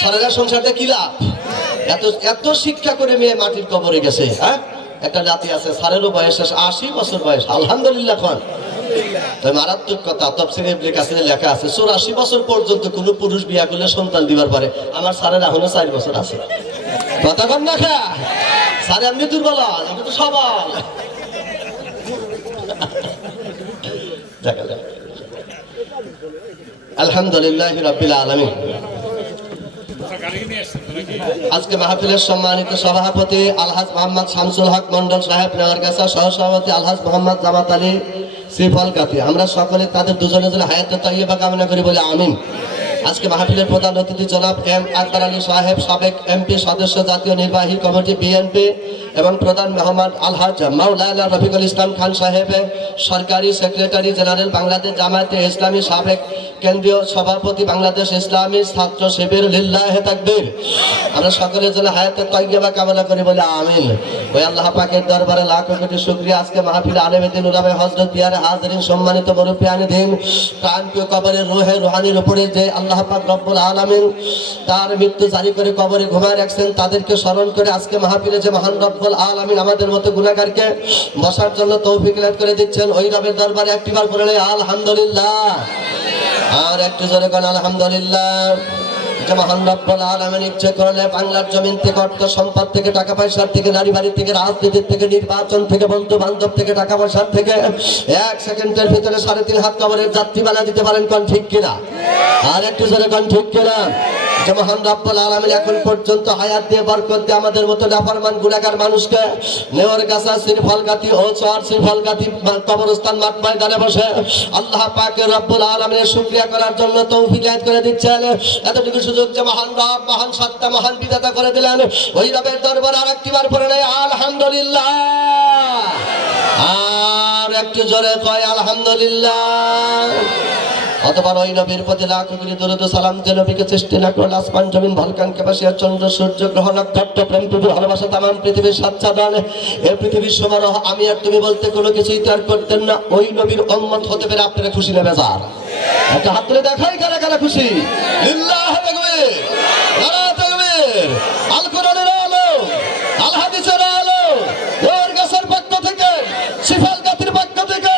স্যারেরা সংসারটা কি লাভ? এত এত শিক্ষা করে মেয়ে মাটির কবরে গেছে। হ্যাঁ, একটা জাতি আছে, স্যারেরও বয়স 80 বছর বয়স, আলহামদুলিল্লাহ। কন তাই মারাত্মক কথা, তফসিরে কাছে লেখা আছে 84 বছর পর্যন্ত কোন পুরুষ বিয়া করলে সন্তান দিবার পারে। আমার স্যারের এখনো 4 বছর আছে। কথা কন না খা স্যার, এমনি দুর্বল, আমি তো সবল। আলহামদুলিল্লাহ রাব্বিল আলামিন। আজকে মাহফিলের সম্মানিত সভাপতি আলহাজ মোহাম্মদ শামসুল হক মন্ডল সাহেব নেওয়ারগাছা, সহসভাপতি আলহাজ মোহাম্মদ জামাত আলী শ্রীফল কাতি, আমরা সকলে তাদের দুজনে হায়াতে তাইয়্যিবা কামনা করি বলে আমিন। আজকে মাহফিলের প্রধান অতিথি জনাব এম আকবর আলী সাহেব, সাবেক এমপি সদস্য, জাতীয় নির্বাহী কমিটি বিএনপি, এবং প্রধান মেহমান আলহাজ মাওলানা রফিকুল ইসলাম খান সাহেব, সরকারি সেক্রেটারি জেনারেল বাংলাদেশ জামায়াতে ইসলামী, সাবেক কেন্দ্রীয় সভাপতি বাংলাদেশ ইসলামী ছাত্র শিবির, লিল্লাহে তাকবীর। আমরা সকলের জন্য হায়াতে তাইয়্যিবা কামনা করি বলে আমিন। ওই আল্লাহ পাকের দরবারে লাখ কোটি শুকরিয়া। আজকে মাহফিল আলেমে দিন উলামায়ে হযরত বিহারে হাজিরিন, সম্মানিত মুরব্বিয়ানে দিন, প্রাণপ্রিয় কবরের রূহে রুহানির উপরে যে আল্লাহ পাক রব্বুল আলামিন তার মৃত্যু জারি করে কবরে ঘুমায় রাখছেন, তাদেরকে স্মরণ করে আজকে মাহফিলে যে মহান রব্বুল আলামিন আমাদের মতো গুনাহগারকে বসার জন্য তৌফিক এনায়েত করে দিচ্ছেন, ওই রবের দরবারে একটিবার বলে আলহামদুলিল্লাহ। আর একটু জোরে কোন আলহামদুলিল্লাহ। যে মহান রব্বুল আলামিন ইচ্ছে করলে বাংলার জমিন থেকে, অর্থ সম্পদ থেকে, টাকা পয়সার থেকে, নারী বাড়ি থেকে, রাজনীতির থেকে, নির্বাচন থেকে, বন্ধু বান্ধব থেকে, টাকা পয়সার থেকে এক সেকেন্ডের ভিতরে 3.5 হাত কবরের যাত্রী বানা দিতে পারেন, কোন ঠিক কিনা? আর একটু জোরে কোন ঠিক কিনা? যে মহান রব্বুল আলামিন এখন পর্যন্ত হায়াত দিয়ে বরকত দিয়ে আমাদের মতো নাফরমান গুনাহগার মানুষকে নেওয়ারগাছা, শ্রীফলগাতি ও চর শ্রীফলগাতি কবরস্থান মাঠ ময়দানে বসে আল্লাহ পাকের রব্বুল আলামিনের শুকরিয়া করার জন্য তৌফিক এনায়েত করে দিচ্ছেন। এতটুকু সুযোগ যে মহান রব, মহান সত্তা, মহান বিধাতা করে দিলেন, ওই রবের দরবারে আরেকটিবার পড়ে নেই আলহামদুলিল্লাহ। আর একটু জোরে কয় আলহামদুলিল্লাহ। অতবার ওই নবীর প্রতি লাখ কোটি দরুদ সালাম, যে নবীকে সৃষ্টি না করল আসমান জমিন ভলকানকে বাসিয়া চন্দ্র সূর্য গ্রহ নক্ষত্র, প্রেম প্রীতি ভালোবাসা তামাম পৃথিবীর সাচ্চাদন, এই পৃথিবীর সমারোহ আমি আর তুমি বলতে কোনো কিছুই তার করতেন না। ওই নবীর উম্মত হতে পেরে আপনারা খুশি না বেজার? একটা হাত তুলে দেখাই কারা কারা খুশি। লিল্লাহি তাকবীর, নারায়ে তাকবীর। আল কোরআনের আলো, আল হাদিসের আলো, ওর গাছের পক্ষ থেকে, সিফাল গাতির পক্ষ থেকে,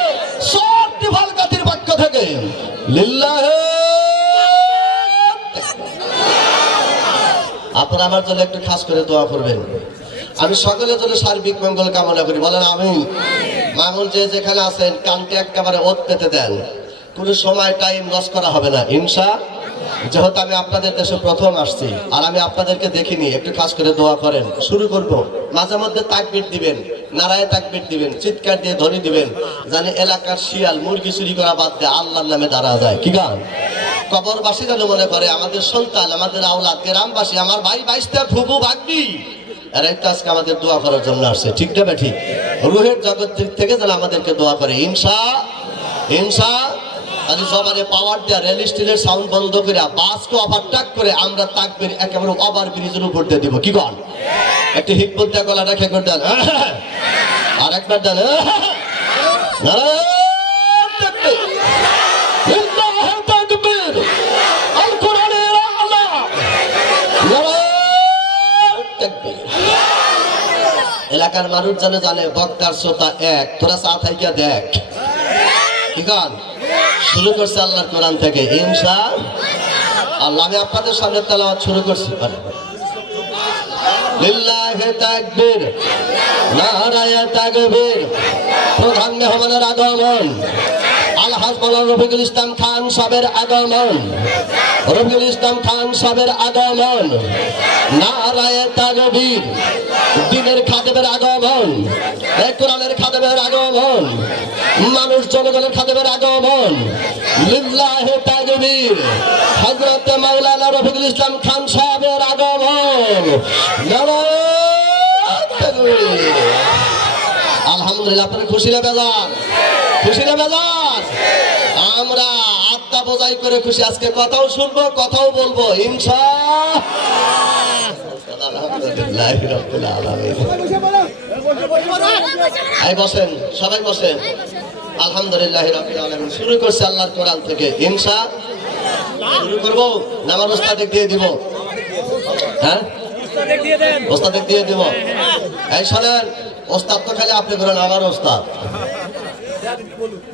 সব টিফাল গাতির পক্ষ থেকে লিল্লাহি। আপনারা আমার জন্য একটু খাস করে দোয়া করবেন। আমি সকলের জন্য সার্বিক মঙ্গল কামনা করি, বলেন আমিন। মামুন যে যেখানে আছেন কানকে একেবারে ওত পেতে দেন, কোনো সময় টাইম লস করা হবে না ইনশাআল্লাহ। যেহেতু আমি আপনাদের দেশে প্রথম আসছি আর আমি আপনাদেরকে দেখিনি, একটু খাস করে দোয়া করেন। শুরু করব, মাঝে মধ্যে তাকবীর দিবেন, নারায়ে তাকবীর দিবেন, চিৎকার দিয়ে ধ্বনি দিবেন, জানি এলাকার শিয়াল মুরগি চুরি করা বাদ দিয়ে আল্লাহর নামে দাঁড়া যায়। কি গান? কবরবাসী যেন মনে করে আমাদের সন্তান, আমাদের আওলাদ, গ্রামবাসী, আমার ভাই বাইশটা ফুবু ভাগ্নি, এরাই তো আজকে আমাদের দোয়া করার জন্য আসছে। ঠিক না বে ঠিক? রুহের জগৎ থেকে যেন আমাদেরকে দোয়া করে ইনশাআল্লাহ। তাহলে জবানে পাওয়ার দেয়া, রেল স্টিলের সাউন্ড বন্ধ করে, বাসকে ওভারটেক করে আমরা তাকবীর একেবারে ওভার ব্রিজের উপর দিয়ে দিব। কি গান? একটু হিকমত দিয়ে গলা রেখে করে দেন, আর একবার দেন। এলাকার মানুষ জানে বক্তার শ্রোতা এক, তোরা চা থাইকা দেখ। কি গান? শুরু করছে আল্লাহর কোরআন থেকে ইনশাআল্লাহ। আমি আপনাদের সামনে তেলাওয়াত শুরু করছি। লিল্লাহি তাকবীর, নারায়ে তাকবীর। প্রধান মেহমানের আগমন, আলহাজ মাওলানা রফিকুল ইসলাম খান সাহেবের আগমন, রফিকুল ইসলাম খান সাহেবের আগমন, নারায়ে তাকবীর। দ্বীনের খাদেমের আগমন, কোরআনের খাদেমের আগমন, মানুষ জনগণের খাদেমের আগমন। লিল্লাহি তাকবীর। হযরত মাওলানা রফিকুল ইসলাম খান সাহেবের আগমন। আলহামদুলিল্লাহ। আপনারা খুশি না বেজার? খুশি না বেজার? আমরা আত্মা বোঝাই করে খুশি। আজকে কথাও শুনবো, কথাও বলবো ইনশাআল্লাহ। আলহামদুলিল্লাহি রাব্বিল আলামিন। আই বসেন, সবাই বসেন। আলহামদুলিল্লাহি রাব্বিল আলামিন। শুরু করছে আল্লাহর কোরআন থেকে ইনশাআল্লাহ। শুরু করব, নামাজ ওস্তাদকে দিয়ে দিব। হ্যাঁ, ওস্তাদকে দিয়ে দিব। এই শোনেন, ওস্তাদ তো খালি আপনি করেন, আমার ওস্তাদ।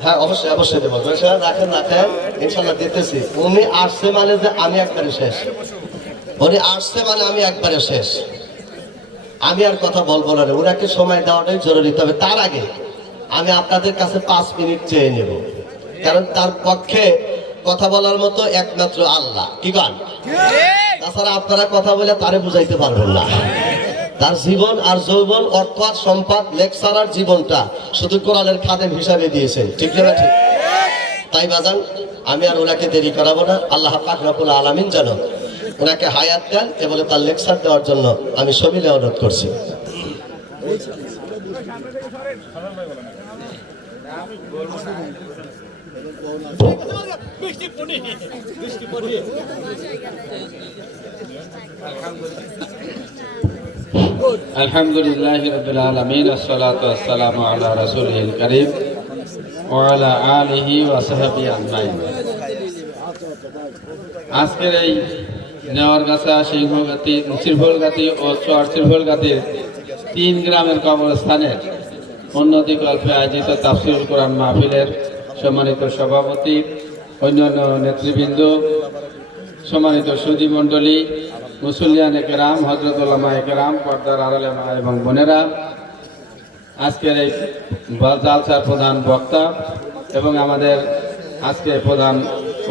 হ্যাঁ, অবশ্যই অবশ্যই দেবো। রাখেন রাখেন, ইনশাআল্লাহ দিতেছি। উনি আসছে মানে যে আমি একবারে শেষ, উনি আসছে মানে আমি একবারে শেষ। আমি আর কথা বলবো না, ওনাকে সময় দেওয়াটাই জরুরি। তবে তার আগে আমি আপনাদের কাছে 5 মিনিট চেয়ে নেব, কারণ তার পক্ষে কথা বলার মতো একমাত্র আল্লাহ। কি গান? তাছাড়া আপনারা কথা বলে তারে বুঝাইতে পারবেন না। তার জীবন আর যৌবন অর্থাৎ সম্পদ লেকচারার জীবনটা শুধু কোরআনের খাদেম হিসাবে দিয়েছেন, ঠিক না ঠিক? তাই বাজান আমি আর ওনাকে দেরি করাবো না। আল্লাহ পাক রব্বুল আলামিন যেন ওনাকে হায়াত দেন এবং তার লেকচার দেওয়ার জন্য আমি সবিলে অনুরোধ করছি। আলহামদুলিল্লাহি রাব্বিল আলামিন আসসালাতু ওয়াসসালামু আলা রাসূলিল কারীম ওয়া আলা আলিহি ওয়া সাহবিহি আজমাইন। আজকের এই নেওয়ারগাছা, সিংহগাতি, শ্রীফলগাতি ও চর শ্রীফলগাতির 3 গ্রামের কবরস্থানের উন্নতি কল্পে আয়োজিত তাফসীরুল কোরআন মাহফিলের সম্মানিত সভাপতি, অন্যান্য নেতৃবৃন্দ, সম্মানিত সুধী মণ্ডলী, মুসল্লিয়ানে কেরাম, হযরত উলামায়ে কেরাম, পর্দার আড়ালে মা এবং বোনেরা, আজকের এই জালসার প্রধান বক্তা এবং আমাদের আজকে প্রধান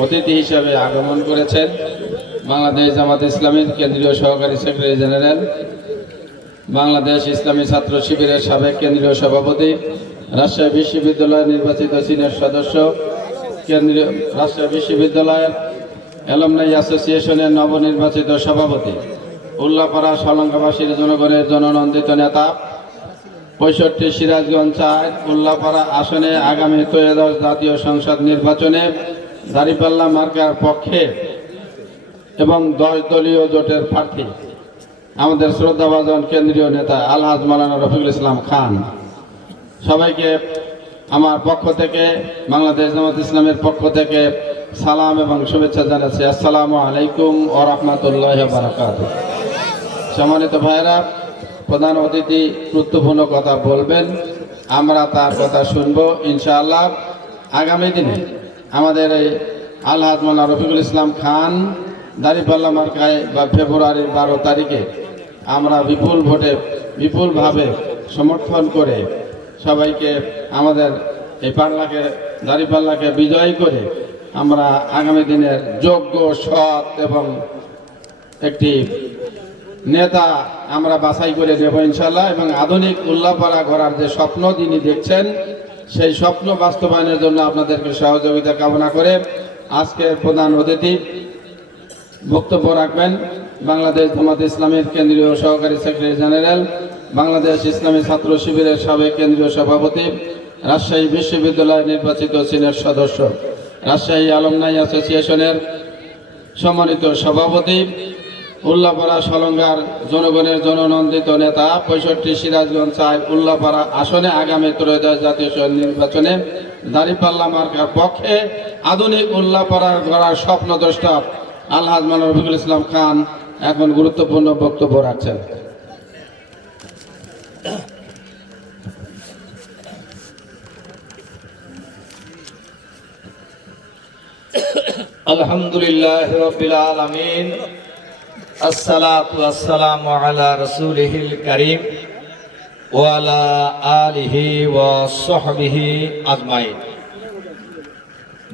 অতিথি হিসেবে আগমন করেছেন বাংলাদেশ জামাত ইসলামীর কেন্দ্রীয় সহকারী সেক্রেটারি জেনারেল, বাংলাদেশ ইসলামী ছাত্র শিবিরের সাবেক কেন্দ্রীয় সভাপতি, রাজশাহী বিশ্ববিদ্যালয়ের নির্বাচিত সিনিয়র সদস্য, রাজশাহী বিশ্ববিদ্যালয়ের অ্যালুমনাই অ্যাসোসিয়েশনের নবনির্বাচিত সভাপতি, উল্লাপাড়া সলঙ্গাবাসীর জনগণের জননন্দিত নেতা, 65 সিরাজগঞ্জ 4 উল্লাপাড়া আসনে আগামী ত্রয়োদশ জাতীয় সংসদ নির্বাচনে দাঁড়িপাল্লা মার্কার পক্ষে এবং 10 দলীয় জোটের প্রার্থী আমাদের শ্রদ্ধাভাজন কেন্দ্রীয় নেতা আলহাজ মাওলানা রফিকুল ইসলাম খান। সবাইকে আমার পক্ষ থেকে, বাংলাদেশ জামাত ইসলামের পক্ষ থেকে সালাম এবং শুভেচ্ছা জানাচ্ছি। আসসালামু আলাইকুম ওয়া রাহমাতুল্লাহি ওয়া বারাকাতুহু। সম্মানিত ভাইরা, প্রধান অতিথি গুরুত্বপূর্ণ কথা বলবেন, আমরা তার কথা শুনবো ইনশাআল্লাহ। আগামী দিনে আমাদের এই আলহাজ মাওলানা রফিকুল ইসলাম খান দাঁড়িপাল্লা মার্কায় বা ফেব্রুয়ারির 12 তারিখে আমরা বিপুল ভোটে বিপুলভাবে সমর্থন করে সবাইকে আমাদের এই পাল্লাকে দাঁড়িপাল্লাকে বিজয়ী করে আমরা আগামী দিনের যোগ্য, সৎ এবং একটি নেতা আমরা বাছাই করে দেব ইনশাল্লাহ। এবং আধুনিক উল্লাপাড়া গড়ার যে স্বপ্ন তিনি দেখছেন, সেই স্বপ্ন বাস্তবায়নের জন্য আপনাদেরকে সহযোগিতা কামনা করে আজকের প্রধান অতিথি বক্তব্য রাখবেন বাংলাদেশ জামাত ইসলামীর কেন্দ্রীয় সহকারী সেক্রেটারি জেনারেল, বাংলাদেশ ইসলামী ছাত্র শিবিরের সাবেক কেন্দ্রীয় সভাপতি, রাজশাহী বিশ্ববিদ্যালয়ের নির্বাচিত সিনিয়র সদস্য, রাজশাহী অ্যালুমনাই অ্যাসোসিয়েশনের সম্মানিত সভাপতি, উল্লাপাড়া সলঙ্গার জনগণের জননন্দিত নেতা, 65 সিরাজগঞ্জ 4 উল্লাপাড়া আসনে আগামী ত্রয়োদশ জাতীয় সংসদ নির্বাচনে দাঁড়িপাল্লা মার্কার পক্ষে আধুনিক উল্লাপাড়া গড়ার স্বপ্নদ্রষ্টা আলহাজ মাওলানা রফিকুল ইসলাম খান এখন গুরুত্বপূর্ণ বক্তব্য রাখছেন। আলহামদুলিল্লাহ রাব্বিল আলামিন, আসসালাতু ওয়াসসালামু আলা রাসূলিহিল কারীম ওয়া আলা আলিহি ওয়া সাহবিহি আজমাইন।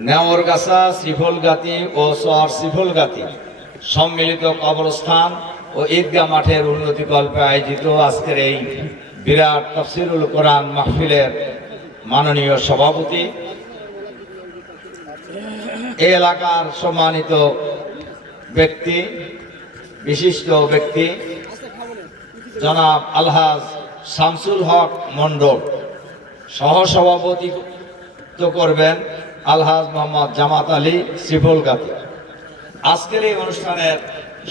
নেওয়ারগাছা, শ্রীফলগাতি ও চর শ্রীফলগাতি সম্মিলিত কবরস্থান ও ঈদগাহ মাঠের উন্নতি কল্পে আয়োজিত আজকের এই বিরাট তাফসীরুল কোরআন মাহফিলের মাননীয় সভাপতি, এই এলাকার সম্মানিত ব্যক্তি, বিশিষ্ট ব্যক্তি জনাব আলহাজ শামসুল হক মণ্ডল, সহসভাপতিত্ব করবেন আলহাজ মোহাম্মদ জামাত আলী শ্রীফলগাতি। আজকের এই অনুষ্ঠানের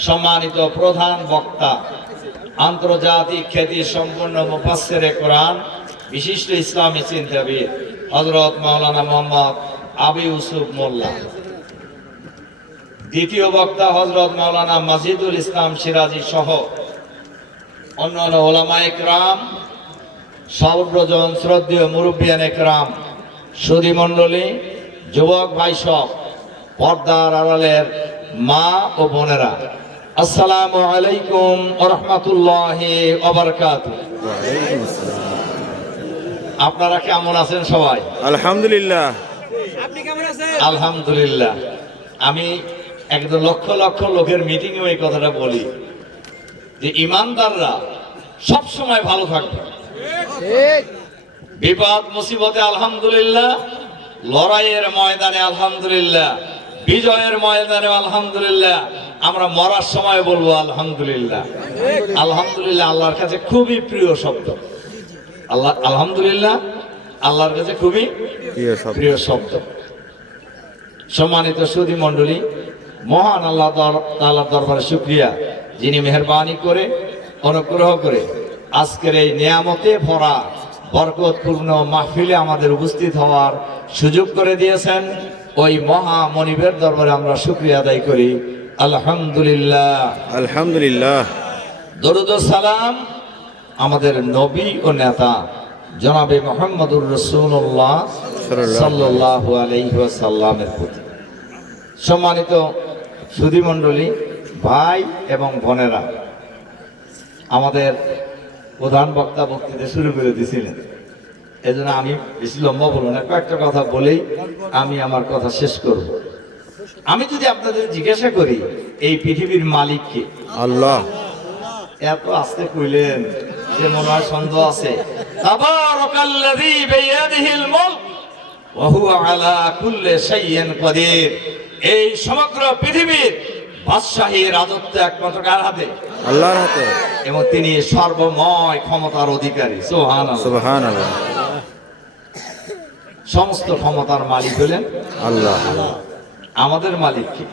সম্মানিত প্রধান বক্তা, আন্তর্জাতিক খ্যাতি সম্পন্ন মুফাসসিরে কোরআন, বিশিষ্ট ইসলামী চিন্তাবিদ হযরত মাওলানা মোহাম্মদ আবু ইউসুফ মোল্লা। দ্বিতীয় বক্তা হযরত মাওলানা মাজিদুল ইসলাম সিরাজি সহ অন্যান্য ওলামায়ে কেরাম, সর্বজন শ্রদ্ধেয় মুরব্বিয়ানে কেরাম, সুধী মণ্ডলী, যুবক ভাই সব, পর্দার আড়ালের মা ও বোনেরা, আসসালামু আলাইকুম ওয়া রাহমাতুল্লাহি ওয়া বারাকাতুহু। আপনারা কেমন আছেন সবাই? আলহামদুলিল্লাহ। আলহামদুলিল্লাহ। আমি একদম লক্ষ লক্ষ লোকের মিটিংয়ে এই কথাটা বলি যে ইমানদাররা সব সময় ভালো থাকবে। বিপদ মুসিবতে আলহামদুলিল্লাহ, লড়াইয়ের ময়দানে আলহামদুলিল্লাহ, বিজয়ের ময়দানে আলহামদুলিল্লাহ, আমরা মরার সময় বলবো আলহামদুলিল্লাহ। আলহামদুলিল্লাহ আল্লাহর কাছে খুবই প্রিয় শব্দ। আল্লাহ আলহামদুলিল্লাহ আল্লাহর কাছে খুবই প্রিয় শব্দ। সম্মানিত সুধী মণ্ডলী, মহান আল্লাহ তাআলার দরবারে শুকরিয়া, যিনি মেহেরবানি করে অনুগ্রহ করে আজকের এই নিয়ামতে ভরা বরকতপূর্ণ মাহফিলে আমাদের উপস্থিত হওয়ার সুযোগ করে দিয়েছেন। ওই মহা মনিবের দরবারে আমরা শুকরিয়া আদায় করি। আলহামদুলিল্লাহ, আলহামদুলিল্লাহ। দরুদ ও সালাম আমাদের নবী ও নেতা জনাবে মুহাম্মদুর রাসূলুল্লাহ সাল্লাল্লাহু আলাইহি ওয়াসাল্লামের প্রতি। সম্মানিত সুধী মণ্ডলী, ভাই এবং বোনেরা, আমাদের প্রধান বক্তা বক্তৃতা শুরু করে দিয়েছিলেন, এজন্য আমি বেশি লম্বা বলবো না, কয়েকটা কথা বলেই আমি আমার কথা শেষ করব। আমি যদি আপনাদের জিজ্ঞাসা করি এই পৃথিবীর মালিক কে? আল্লাহ। এত আস্তে কইলেন যে মনে হয় সন্দেহ আছে। তাবারাকাল্লাযী বিয়াদিহিল মুলক ওয়া হুয়া আলা কুল্লি শাইইন কাদির। এই সমগ্র পৃথিবীর বাদশাহী রাজত্ব একমাত্র কার হাতে? আল্লাহর হাতে। এবং তিনি সর্বময় ক্ষমতার অধিকারী। সুবহানাল্লাহ, সুবহানাল্লাহ। সমস্ত ক্ষমতার মালিক হলেন আল্লাহ। আমাদের মালিক কে?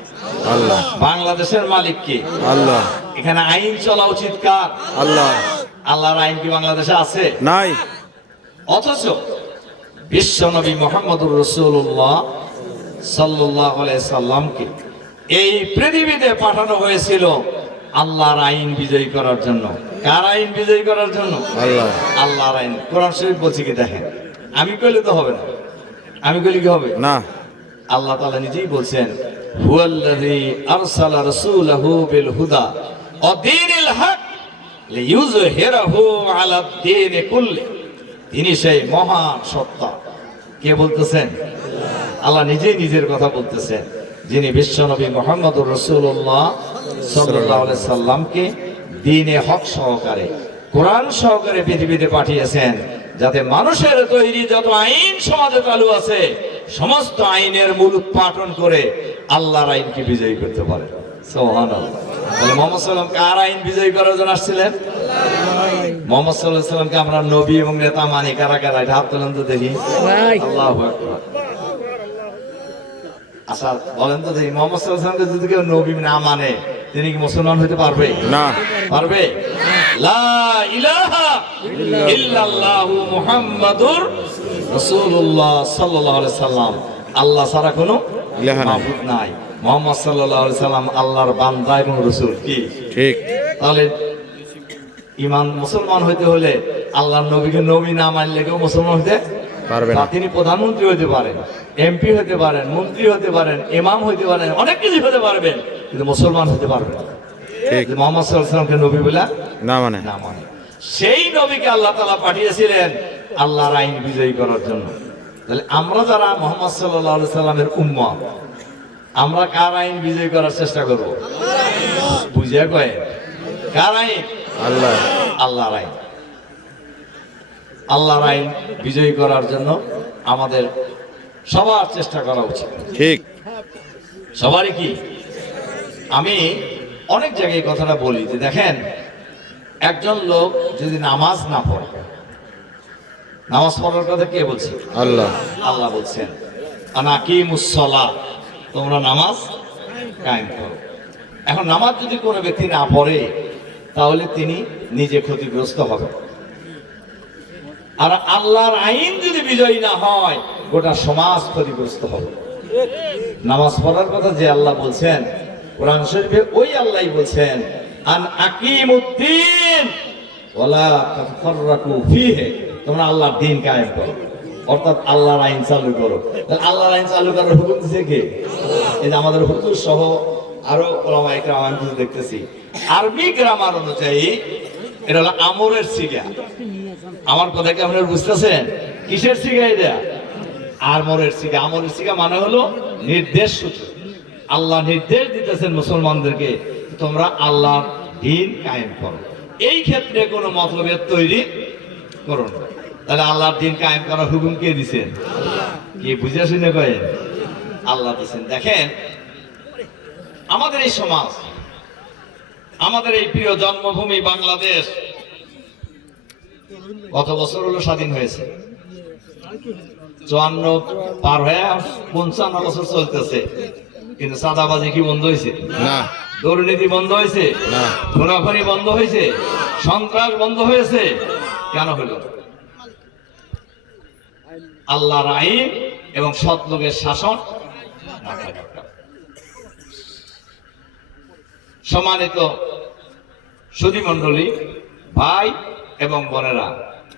আল্লাহ। বাংলাদেশের মালিক কে? আল্লাহ। এখানে আইন চলা উচিত কার? আল্লাহ। আল্লাহর আইন কি বাংলাদেশে আছে? নাই। অথচ বিশ্বনবী মুহাম্মদুর রাসূলুল্লাহ সাল্লাল্লাহু আলাইহি সাল্লামকে এই পৃথিবীতে পাঠানো হয়েছিল আল্লাহর আইন বিজয়ী করার জন্য। কার আইন বিজয়ী করার জন্য? আল্লাহ। আল্লাহর আইন। কোরআন শরীফ বলছে কি দেখেন, আমি কইলে তো হবে না, আমি কইলে কি হবে না। আল্লাহ তাআলা নিজেই বলছেন, হুয়াল্লাযী আরসালা রাসূলাহু বিল হুদা ওয়া দীনিল হক লিইয়ুযহিরাহু আলা দ্বীনি কুল্লি। তিনি সেই মহান সত্তা। কে বলতেছেন? আল্লাহ নিজেই নিজের কথা বলতেছেন, যিনি বিশ্বনবী মুহাম্মদুর রাসূলুল্লাহ সাল্লাল্লাহু আলাইহি সাল্লামকে দ্বীনে হক সহকারে, কোরআন সহকারে পৃথিবীতে পাঠিয়েছেন, যাতে মানুষের তৈরি যত আইন সমাজে চালু আছে সমস্ত আইনের মূল উৎপাটন করে আল্লাহর আইনকে বিজয়ী করতে পারে। সুবহানাল্লাহ। তাহলে মুহাম্মদ সাল্লাল্লাহু আলাইহি সাল্লাম কার আইন বিজয়ী করার জন্য আসছিলেন? মুহাম্মদ সাল্লাল্লাহু আলাইহি সাল্লামকে আমরা নবী এবং নেতা মানি। কারা কারা এটা হাত তোলেন তো দেখি। আল্লাহু আকবার। আচ্ছা বলেন তো দেখি, মুহাম্মদ সাল্লাল্লাহু আলাইহি সাল্লামকে যদি কেউ নবী না মানে তিনি কি মুসলমান হতে পারবে? না। পারবে? লা ইলাহা ইল্লাল্লাহু মুহাম্মাদুর রাসূলুল্লাহ সাল্লাল্লাহু আলাইহি সাল্লাম। আল্লাহ ছাড়া কোনো ইলাহা নাই। মাবুদ নাই। মুহাম্মদ সাল্লাল্লাহু আলাইহি সাল্লাম আল্লাহর বান্দা এবং রাসূল। কি ঠিক? তাহলে ঈমান মুসলমান হইতে হলে আল্লাহর নবীকে নবী না মানলে কেউ মুসলমান হতে পারবে না। তিনি প্রধানমন্ত্রী হতে পারেন, এমপি হতে পারেন, মন্ত্রী হতে পারেন, ইমাম হতে পারেন, অনেক কিছু হতে পারবেন, কিন্তু মুসলমান হতে পারবেন না। ঠিক। মুহাম্মদ সাল্লাল্লাহু আলাইহি সাল্লামকে নবী বলে না মানে। না মানে। সেই নবীকে আল্লাহ তাআলা পাঠিয়েছিলেন আল্লাহর আইন বিজয়ী করার জন্য। তাহলে আমরা যারা মুহাম্মদ সাল্লাল্লাহু আলাইহি সাল্লামের উম্মত, আমরা কার আইন বিজয়ী করার চেষ্টা করব? বুঝিয়া কয় কার আইন? আল্লাহ। আল্লাহর আইন। আল্লাহর আইন বিজয়ী করার জন্য আমাদের সবার চেষ্টা করা উচিত। ঠিক। সবারই কি? আমি অনেক জায়গায় কথাটা বলি যে দেখেন, একজন লোক যদি নামাজ না পড়ে, নামাজ পড়ার কথা কে বলছে? আল্লাহ। আল্লাহ বলছেন আনাকিমুস সালাহ, তোমরা নামাজ কায়েম করো। এখন নামাজ যদি কোনো ব্যক্তি না পড়ে তাহলে তিনি নিজে ক্ষতিগ্রস্ত হবে। আর আল্লাহর আইন যদি বিজয়ী না হয় গোটা সমাজ ক্ষতিগ্রস্ত হবে। নামাজ পড়ার কথা যে আল্লাহ বলছেন কোরআন শরীফে, ওই আল্লাহই বলছেন আন আকিমুদ্দিন ওয়ালা তাফাররাকু ফীহি, তোমরা আল্লাহর দ্বীন কায়েম করো, অর্থাৎ আল্লাহর আইন চালু করো। তাহলে আল্লাহর আইন চালু করার হুকুম দিয়েছে কে? এই যে আমাদের হুজুর সহ আরো ওলামায়ে কেরাম আমি কিছু দেখতেছি, আরবি গ্রামার অনুযায়ী এটা হলো আমরের সিগা। আমার কথা কি আপনারা বুঝতেছেন? কিসের সিগা এটা? আমরের সিগা। আমরের সিগা মানে হলো নির্দেশ সূচক। আল্লাহ নির্দেশ দিতেছেন মুসলমানদেরকে, তোমরা আল্লাহর দ্বীন কায়েম করো। এই ক্ষেত্রে কোনো মতভেদ তৈরি করো না। তাহলে আল্লাহর দ্বীন কায়েম করার হুকুম কে দিছেন? কি বুঝে শুনে কয়েন? আল্লাহ দিছেন। দেখেন, আমাদের এই সমাজ, আমাদের এই প্রিয় জন্মভূমি বাংলাদেশ কত বছর হলো স্বাধীন হয়েছে? 54 পার হয়ে 55 বছর চলতেছে। কিন্তু চাঁদাবাজি কি বন্ধ হয়েছে? না। দুর্নীতি বন্ধ হয়েছে? না। খুনাখুনি বন্ধ হয়েছে? সন্ত্রাস বন্ধ হয়েছে? কেন হলো? আল্লাহর আইন এবং সৎ লোকের শাসন না থাকার কারণে। সম্মানিত সুধী মণ্ডলী, ভাই এবং বোনেরা,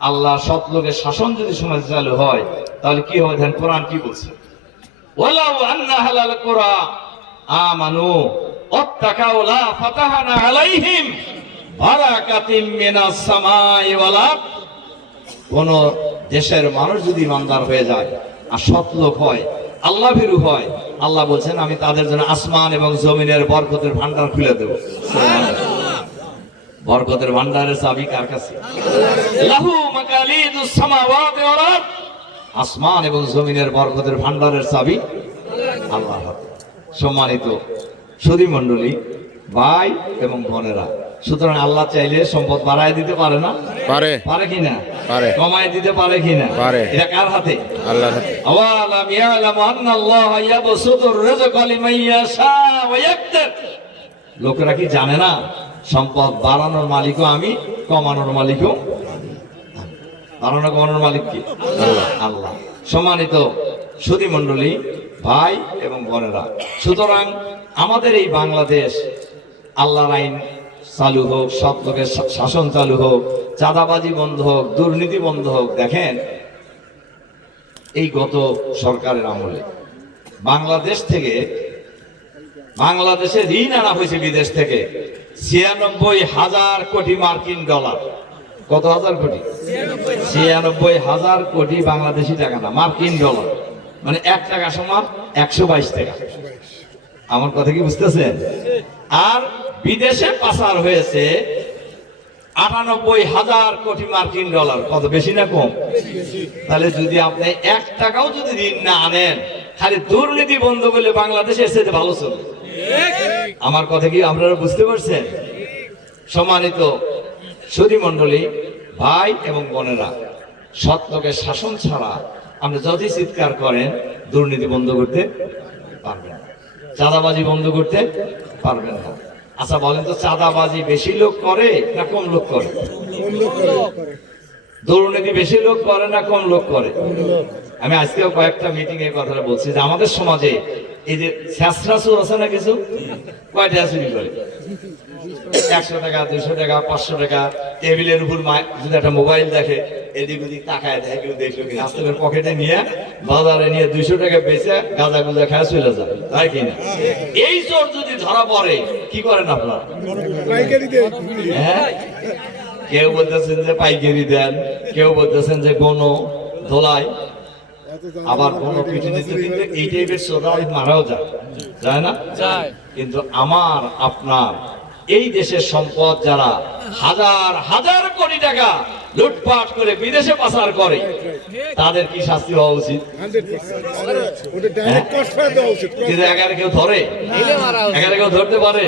আল্লাহ সৎ লোকের শাসন যদি সমাজে চালু হয় তাহলে কি হবে? দেখেন কোরআন কি বলছে, ওয়ালাউ আন্না হালাল কুরা আমানু ওয়াত্তাকাউ লা ফাতাহানা আলাইহিম বারাকাতিম মিনাস সামাই ওয়াল আরদ। কোন দেশের মানুষ যদি ইমানদার হয়ে যায় আর সৎ লোক হয়, আল্লাহ ভীরু হয়, আল্লাহ বলছেন আমি তাদের জন্য আসমান এবং জমিনের বরকতের ভান্ডার খুলে দেব। বরকতের ভান্ডারের চাবি কার কাছে? লাহু মাকালিদুস সামাওয়াতি ওয়াল আরদ। আসমান এবং জমিনের বরকতের ভান্ডারের চাবি আল্লাহর হাতে। সম্মানিত সুধী মণ্ডলী, ভাই এবং বোনেরা, সুতরাং আল্লাহ চাইলে সম্পদ বাড়ায় দিতে পারে না? পারে। পারে কিনা? পারে। কমায় দিতে পারে কিনা? পারে। এটা কার হাতে? আল্লাহর হাতে। আওয়ালাম ইয়ালামু আন্নাল্লাহা ইয়াবসুতুর রিজকা লিমান ইয়াশা ওয়া ইয়াকদির। লোকেরা কি জানে না সম্পদ বাড়ানোর মালিকও আমি, কমানোর মালিকও আমি। বাড়ানো কমানোর মালিক কি? আল্লাহ। আল্লাহ। সম্মানিত সুধী মণ্ডলী, ভাই এবং বোনেরা, সুতরাং আমাদের এই বাংলাদেশ আল্লাহর আইন চালু হোক, সৎ লোকের শাসন চালু হোক, চাঁদাবাজি বন্ধ হোক, দুর্নীতি বন্ধ হোক। দেখেন, এই গত সরকারের আমলে বাংলাদেশে ঋণ আনা হয়েছে বিদেশ থেকে 96,000 কোটি মার্কিন ডলার। কত হাজার কোটি? 96,000 কোটি বাংলাদেশি টাকা না, মার্কিন ডলার। মানে 1 টাকা সমান 122 টাকা। আমার কথা কি বুঝতেছেন? আর বিদেশে পাচার হয়েছে 98,000 কোটি মার্কিন ডলার। কত, বেশি না কম? তাহলে যদি আপনি 1 টাকাও যদি ঋণ না আনেন, খালি দুর্নীতি বন্ধ করলে বাংলাদেশে এসে ভালো চলবে। আমার কথা কি আপনারা বুঝতে পারছেন? সম্মানিত সুধী মণ্ডলী, ভাই এবং বোনেরা, সৎ লোকের শাসন ছাড়া আপনি যতই চিৎকার করেন দুর্নীতি বন্ধ করতে পারবেন না, চাঁদাবাজি বন্ধ করতে পারবেন না। আচ্ছা বলেন তো, চাঁদাবাজি বেশি লোক করে না কম লোক করে? দুর্নীতি বেশি লোক করে না কম লোক করে? আমি আজকেও কয়েকটা মিটিং এর কথাটা বলছি যে আমাদের সমাজে এই যে ছেঁচড়া চোর আছে না, কিছু কয়টা চুরি করে? 100 টাকা, 200 টাকা, 500 টাকা। টেবিলের উপর যদি একটা মোবাইল দেখে, এদিক ওদিক তাকায় দেখে, কেউ দেখলো কিনা, আস্তে করে পকেটে নিয়ে বাজারে নিয়ে 200 টাকা বেচে গাঁজা গুজা খায় চলে যায়, তাই কিনা? এই চোর যদি ধরা পড়ে কি করেন আপনারা? হ্যাঁ, কেউ বলতেছেন যে পাইকারি দেন, কেউ বলতেছেন যে কোনো ধোলাই, আবার কোনো পিটুনিতে কিন্তু এই টাইপের চোরা মারাও যায় না? কিন্তু আমার আপনার এই দেশের সম্পদ যারা হাজার হাজার কোটি টাকা লুটপাট করে বিদেশে পাচার করে, তাদের কি শাস্তি হওয়া উচিত? কিন্তু এগারে কেউ ধরে? এগারে কেউ ধরতে পারে?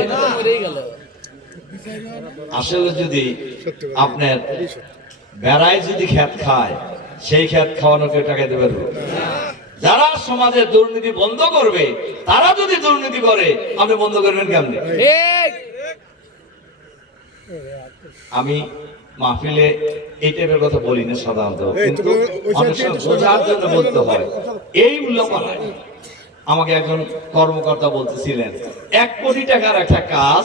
আসলে যদি আপনার বেড়ায় যদি খেত খায়, সেই খেত খাওয়ানো কেউ টাকা দেবে? যারা সমাজে দুর্নীতি বন্ধ করবে, তারা যদি দুর্নীতি করে, আপনি বন্ধ করবেন কেমনে? আমি মাহফিলে এই টাইপের কথা বলি না সাধারণত, কিন্তু অনেক সময় বোঝার জন্য বলতে হয়। এই উল্লেখনায় আমাকে একজন কর্মকর্তা বলতেছিলেন 1 কোটি টাকার একটা কাজ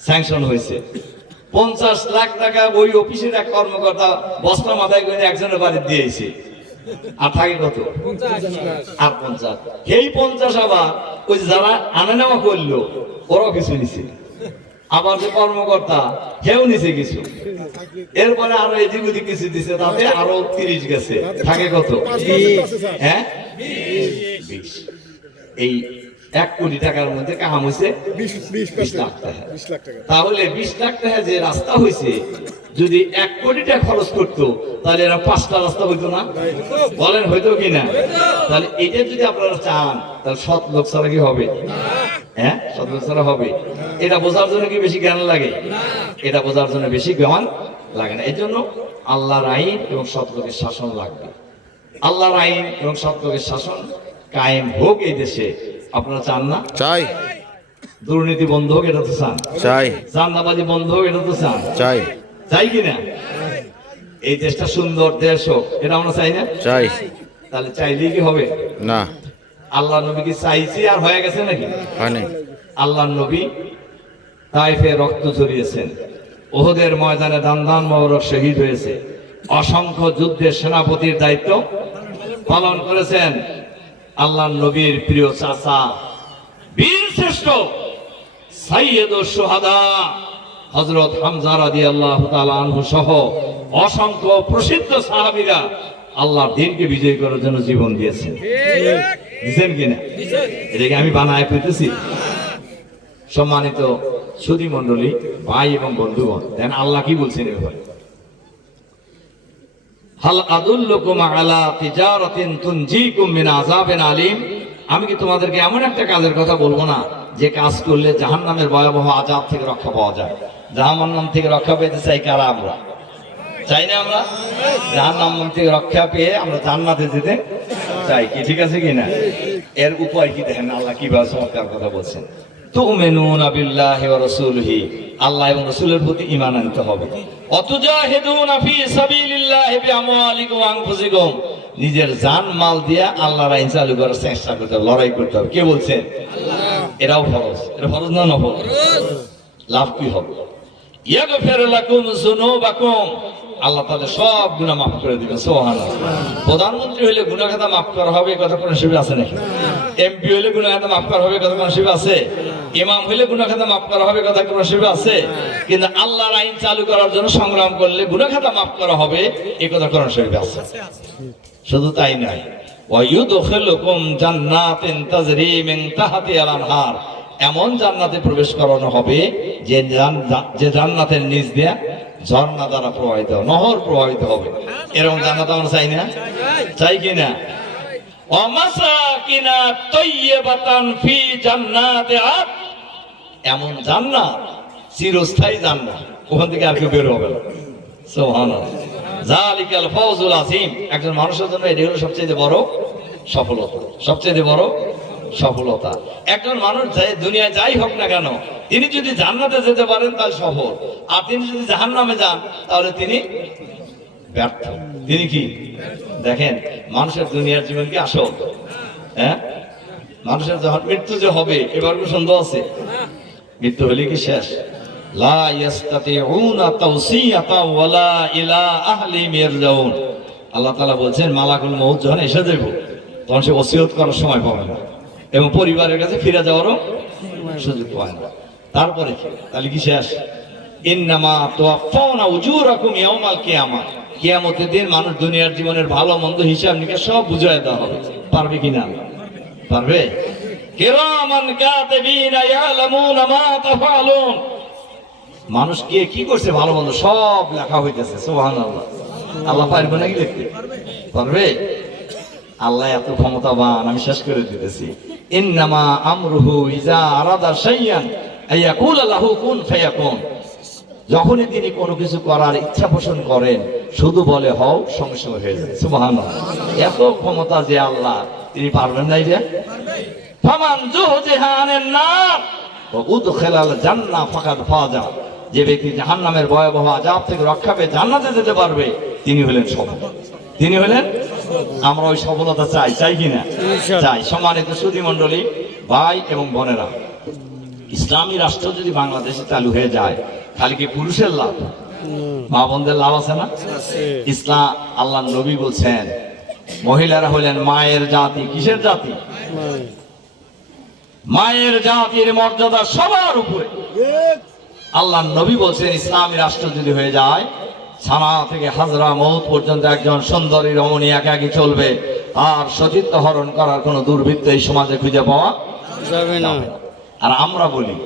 স্যাংশন হয়েছে, 50 লাখ টাকা ওই অফিসের এক কর্মকর্তা বস্তা মাথায় করে একজনের বাড়ি দিয়েছে। আর থাকে কত? 50। এই 50 আবার ওই যারা আনা নেওয়া করলো ওরাও কিছু নিছে, আবার যে কর্মকর্তা কেউ নিছে কিছু, এরপরে আরো এদিক ওদিক কিছু দিছে, তাতে আরো 30 গেছে, থাকে কত? হ্যাঁ, 20। এই 1 কোটি টাকার মধ্যে কাম হয়েছে 20 লাখ টাকা। তাহলে 20 লাখ টাকা যে রাস্তা হয়েছে, যদি 1 কোটি টাকা খরচ করতো তাহলে এরা 5টা রাস্তা হইতো না? বলেন হইতো কিনা? তাহলে এটা যদি আপনারা চান তাহলে সৎ লোক ছাড়া কি হবে? হ্যাঁ, সৎ লোক ছাড়া হবে? এটা বোঝার জন্য কি বেশি জ্ঞান লাগে? এটা বোঝার জন্য বেশি জ্ঞান লাগে না। এই জন্য আল্লাহর আইন এবং সৎ লোকের শাসন লাগবে। আল্লাহর আইন এবং সৎ লোকের শাসন কায়েম হোক এই দেশে। আপনারা চান না? চাই দুর্নীতি বন্ধ হোক, এটা তো চান। চাই চাঁদাবাজি বন্ধ হোক, এটা তো চান। চাই চাই কিনা? এই দেশটা সুন্দর দেশ হোক, এটা আমরা চাই না? চাই তাহলে চাইলেই কি হবে? না, আল্লাহ নবী কি চাইছি আর হয়ে গেছে নাকি? হয় নাই। আল্লাহ নবী তাইফে রক্ত ঝরিয়েছেন, ওহদের ময়দানে দান মোবারক শহীদ হয়েছে, অসংখ্য যুদ্ধের সেনাপতির দায়িত্ব পালন করেছেন। আল্লাহ নবীর প্রিয় চাচা, বীর শ্রেষ্ঠ সাইয়্যিদুশ শুহাদা হযরত হামজা রাদিয়াল্লাহু তাআলা আনহু সহ অসংখ্য প্রসিদ্ধ সাহাবীরা আল্লাহর দ্বীনকে বিজয় করার জন্য জীবন দিয়েছেন। দিয়েছেন কিনা? এটাকে আমি বানায় কইতেছি। সম্মানিত সুধী মণ্ডলী, ভাই এবং বন্ধুগণ, দেন আল্লাহ কি বলছেন এবার? হাল আদুল্লুকুম আলা তিজারাতিন তুনজিকুম মিন আযাবিন আলিম। আমি কি তোমাদেরকে এমন একটা কাজের কথা বলবো না যে কাজ করলে জাহান্নামের ভয়াবহ আযাব থেকে রক্ষা পাওয়া যায়? জাহান্নাম থেকে রক্ষা পেতে চাই কারা? আমরা চাই না? আমরা জাহান্নাম থেকে রক্ষা পেয়ে আমরা জান্নাতে যেতে চাই কি? ঠিক আছে কি না? এর উপায় কি দেখেন আল্লাহ কিভাবে চমৎকার কথা বলছেন। তুমিনুনা বিল্লাহি ওয়া রাসূলিহি, আল্লাহ এবং রাসূলের প্রতি ঈমান আনতে হবে। অতুজাহিদুনা ফি সাবিলিল্লাহি বিআমওয়ালিকুম ওয়া আনফুসিকুম, নিজের জান মাল দিয়ে আল্লাহর আইন চালু করার চেষ্টা করতে হবে, লড়াই করতে হবে। কে বলছেন? আল্লাহ। এটাও ফরজ। এটা ফরজ না নফল? লাভ কি হবে? ইয়াগফির লাকুম যুনুবাকুম, আল্লাহ তাআলা সব গুনাহ মাফ করে দিবেন। সুবহানাল্লাহ। প্রধানমন্ত্রী হইলে গুনাহ খাতা মাফ করা হবে, কথা কোন শিবে আছে নাকি? এমপি হইলে গুনাহ খাতা মাফ করা হবে, কথা কোন শিবে আছে? ইমাম হইলে গুনাহ খাতা মাফ করা হবে, কথা কোন শিবে আছে? কিন্তু আল্লাহর আইন চালু করার জন্য সংগ্রাম করলে গুনাহ খাতা মাফ করা হবে, এই কথা কোন শিবে আছে? শুধু তাই নয়, ওয়া ইউদখিলুকুম জান্নাতিন তাজরি মিন তাহতিহাল আনহার, এমন জান্নাতে প্রবেশ করানো হবে যে জান্নাতের নিচ দিয়ে ঝর্ণা দ্বারা প্রবাহিত, নহর প্রবাহিত হবে। এরকম জান্নাত আমরা চাই না? চাই কিনা? ওয়া মাসাকিনা তাইয়্যিবাতান ফি জান্নাতি আদ, এমন জান্নাত চিরস্থায়ী জান্নাত, ওখান থেকে আর কেউ বের হবে না। সুবহানাল্লাহ। যালিকাল ফাওজুল আযীম, একজন মানুষের জন্য এটাই হলো সবচেয়ে বড় সফলতা। সবচেয়ে বড় সফলতা। একজন মানুষ দুনিয়ায় যাই হোক না কেন, তিনি যদি জান্নাতে যেতে পারেন তাহলে সফল, আর তিনি যদি জাহান্নামে যান তাহলে তিনি ব্যর্থ। তিনি কি? দেখেন, মানুষের দুনিয়ার জীবন কি আসল? হ্যাঁ, মানুষের যখন মৃত্যু যে হবে এবার কোনো সন্দেহ আছে? মৃত্যু হলে কি শেষ? লা ইস্তাতিউনা তাওসিয়াতা ওয়ালা ইলা আহলিহিম ইয়ারজাউন। আল্লাহ তাআলা বলছেন, মালাকুল মউত যখন এসে যাবে তখন সে ওসিয়ত করার সময় পাবে না এবং পরিবারের কাছে ফিরে যাওয়ারও সুযোগ পায় না। তারপরে কি? তাহলে কি শেষ? ইন্নামা তুওয়াফাউনা উজুরাকুম ইয়াউমাল কিয়ামা, কিয়ামতের দিন মানুষ দুনিয়ার জীবনের ভালো মন্দ হিসাব নিকাশ সব বুঝায় দেওয়া হবে। পারবে কিনা? পারবে? কিরামান কাতিবিনা ইয়ালামুনা মা তাফআলুন, মানুষ কে কি করছে ভালো মন্দ সব লেখা হইতেছে। সুবহানাল্লাহ। আল্লাহ পারবে নাকি লিখতে? পারবে? আল্লাহ এত ক্ষমতাবান, আমি শেষ করে দিতেছি। ইন্নামা আমরুহু ইজা আরাদা শাইয়ান আইয়াকুলা লাহু কুন ফায়াকুন, যখনই তিনি কোনো কিছু করার ইচ্ছা পোষণ করেন শুধু বলে হও, সঙ্গে সঙ্গে হয়ে যায়। সুবহানাল্লাহ। এত ক্ষমতা যে আল্লাহ, তিনি পারবেন না? এটা ফামান যুহজিহা আনিন নার ওয়া উদখিলাল জান্নাহ ফাকাদ ফাজা, যে ব্যক্তি জাহান্নামের ভয়াবহ আযাব থেকে রক্ষা পেয়ে জান্নাতে যেতে পারবে তিনি হলেন সফল। তিনি হলেন, আমরা ওই সফলতা চাই। চাই কিনা? চাই। সম্মানিত সুধী মণ্ডলী, ভাই এবং বোনেরা, ইসলামী রাষ্ট্র যদি বাংলাদেশে চালু হয়ে যায় খালি কি পুরুষের লাভ? মা বোনদের লাভ আছে না? ইসলাম, আল্লাহ নবী বলছেন মহিলারা হলেন মায়ের জাতি। কিসের জাতি? মায়ের জাতির মর্যাদা সবার উপরে। আল্লাহ নবী বলছেন ইসলামী রাষ্ট্র যদি হয়ে যায়, ছানা থেকে হাজরা মউত পর্যন্ত একজন সুন্দরী রমণী একাকী চলবে, আর সতীত্ব হরণ করার কোনো দুর্বৃত্ত এই সমাজে খুঁজে পাওয়া যাবে না। আর আমরা বলি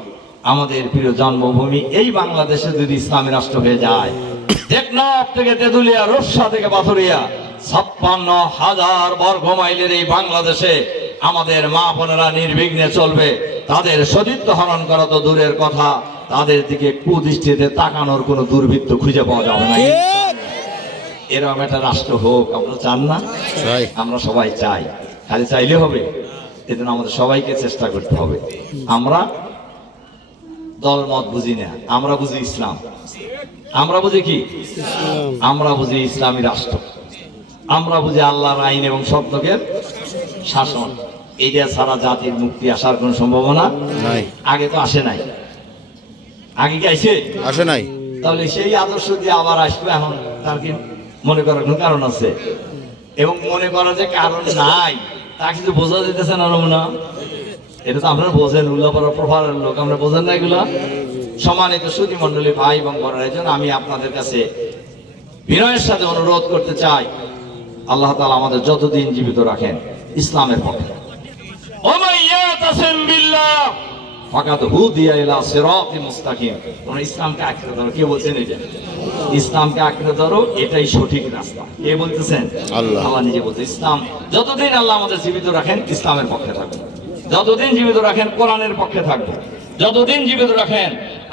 আমাদের প্রিয় জন্মভূমি এই বাংলাদেশে যদি ইসলামী রাষ্ট্র হয়ে যায়, টেকনাফ থেকে তেঁতুলিয়া, রূপসা থেকে পাথুরিয়া 56,000 বর্গ মাইলের এই বাংলাদেশে আমাদের মা বোনেরা নির্বিঘ্নে চলবে। তাদের সতীত্ব হরণ করা তো দূরের কথা, তাদের দিকে কুদৃষ্টিতে তাকানোর কোনো দুর্বৃত্ত খুঁজে পাওয়া যাবে না। এরকম একটা রাষ্ট্র হোক আমরা চান না? চাই। আমরা সবাই চাই, খালি চাইলে হবে, এজন্য আমাদের সবাইকে চেষ্টা করতে হবে। আমরা দলমত বুঝি না, আমরা বুঝি ইসলাম। আমরা বুঝি কি? আমরা বুঝি ইসলামী রাষ্ট্র, আমরা বুঝি আল্লাহর আইন এবং সত্যকের শাসন। এইটা ছাড়া জাতির মুক্তি আসার কোন সম্ভাবনা নাই। আগে তো আসে নাই। আগে কি আইছে? আসে নাই। তাহলে সেই আদর্শ দিয়ে আবার আসবে এখন, তার কি মনে করার কোনো কারণ আছে? এবং মনে করার যে কারণ নাই তা কিছু বোঝা যেতেছে না না? এটা তো আপনারা বোঝেন, উল্লাপাড়ার প্রভাবের লোক, আমরা বোঝেন না এগুলা? সম্মানিত সুধী মন্ডলী, ভাই এবং বোনেরা, এই জন্য আমি আপনাদের কাছে বিনয়ের সাথে অনুরোধ করতে চাই, আল্লাহ তাআলা আমাদের যতদিন জীবিত রাখেন ইসলামের পক্ষে। ওমান ইয়াতাসিম বিল্লাহ ফাকাদ হুদিয়া ইলা সিরাতিন মুস্তাকিম। তোমরা ইসলামকে আঁকড়ে ধরো। কে বলছেন এটা? ইসলামকে আঁকড়ে ধরো, এটাই সঠিক রাস্তা। কে বলতেছেন? আল্লাহ। আল্লাহ নিজে বলছে ইসলাম যতদিন আল্লাহ আমাদের জীবিত রাখেন ইসলামের পক্ষে থাকবো, যতদিন জীবিত রাখেন কোরআনের পক্ষে থাকবো, যতদিন জীবিত রাখেন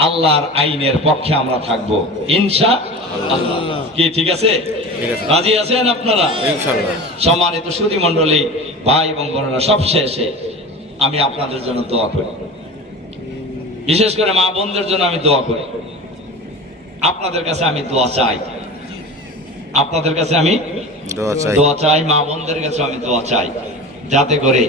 আল্লাহর আইনের পক্ষে আমরা থাকবো ইনশাআল্লাহ। কি ঠিক আছে? ঠিক আছে। রাজি আছেন আপনারা? ইনশাআল্লাহ। সম্মানিত সুধী মণ্ডলী, ভাই এবং বোনেরা, সব শেষে আমি আপনাদের জন্য দোয়া করি, বিশেষ করে মা বোনদের জন্য আমি দোয়া করি। আপনাদের কাছে আমি দোয়া চাই, আপনাদের কাছে আমি দোয়া চাই। দোয়া চাই, মা বোনদের কাছে আমি দোয়া চাই, যাতে করে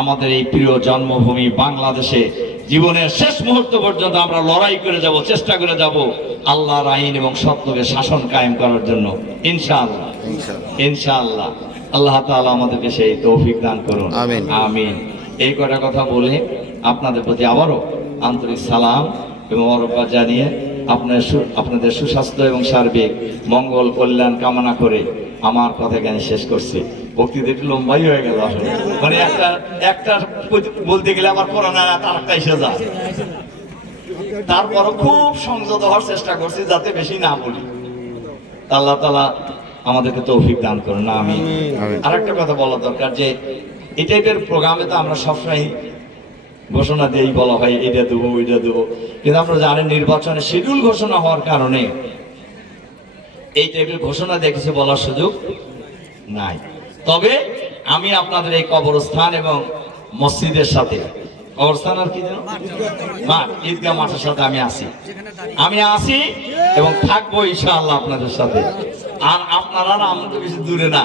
আমাদের এই প্রিয় জন্মভূমি বাংলাদেশে জীবনের শেষ মুহূর্ত পর্যন্ত আমরা লড়াই করে যাব, চেষ্টা করে যাব আল্লাহর আইন এবং সত্যকে শাসন কায়েম করার জন্য ইনশাআল্লাহ। ইনশাআল্লাহ। ইনশাআল্লাহ। আল্লাহ তাআলা আমাদেরকে সেই তৌফিক দান করুন। আমিন। আমিন। এই কটা কথা বলে আপনাদের প্রতি আবারও আন্তরিক সালাম এবং মোবারকবাদ জানিয়ে আপনাদের সুস্বাস্থ্য এবং সার্বিক মঙ্গল কল্যাণ কামনা করে আমার কথা এখানে শেষ করছি। বক্তৃতা একটু লম্বাই হয়ে গেল আসলে, মানে একটা বলতে গেলে আবার করোনা তারটা এসে যায়। তারপরও খুব সংযত হওয়ার চেষ্টা করছি যাতে বেশি না বলি। আল্লাহ তাআলা আমাদেরকে তৌফিক দান করুন। আমি আমিন। আরেকটা কথা বলা দরকার যে এই টাইপের প্রোগ্রামে তো আমরা সবসময় ঘোষণা দিয়েই বলা হয় এটা দেবো ওইটা দেবো, কিন্তু আপনারা জানেন নির্বাচনের শিডিউল ঘোষণা হওয়ার কারণে এই টাইপের ঘোষণা দিয়ে কিছু বলার সুযোগ নাই। তবে আমি আপনাদের এই কবরস্থান এবং মসজিদের সাথে, কবরস্থান আর কি যেন মাঠ, ঈদগাহ মাঠের সাথে আমি আসি এবং থাকবো ইনশাআল্লাহ আপনাদের সাথে। আর আপনারা না, আমরা তো বেশি দূরে না,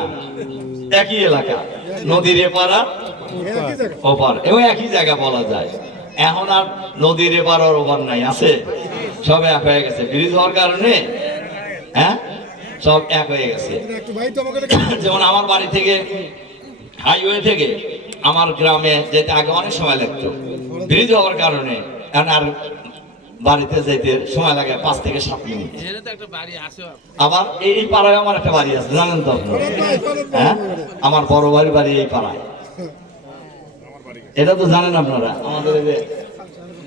একই এলাকা, নদীর এপার আর ওপার, এবং একই জায়গা বলা যায়। এখন আর নদীর এপার আর ওপার নাই, আছে সব এক হয়ে গেছে ব্রিজ হওয়ার কারণে। হ্যাঁ, সব এক হয়ে গেছে। যেমন আমার বাড়ি থেকে হাইওয়ে থেকে আমার গ্রামে যেতে আগে অনেক সময় লাগতো, ব্রিজ হওয়ার কারণে এখন আর বাড়িতে যেতে সময় লাগে 5 থেকে 7 মিনিট। আবার এই পাড়ায় আমার একটা বাড়ি আছে, জানেন তো আপনারা? হ্যাঁ, আমার বড় ভাইয়ের বাড়ি এই পাড়ায়, এটা তো জানেন আপনারা।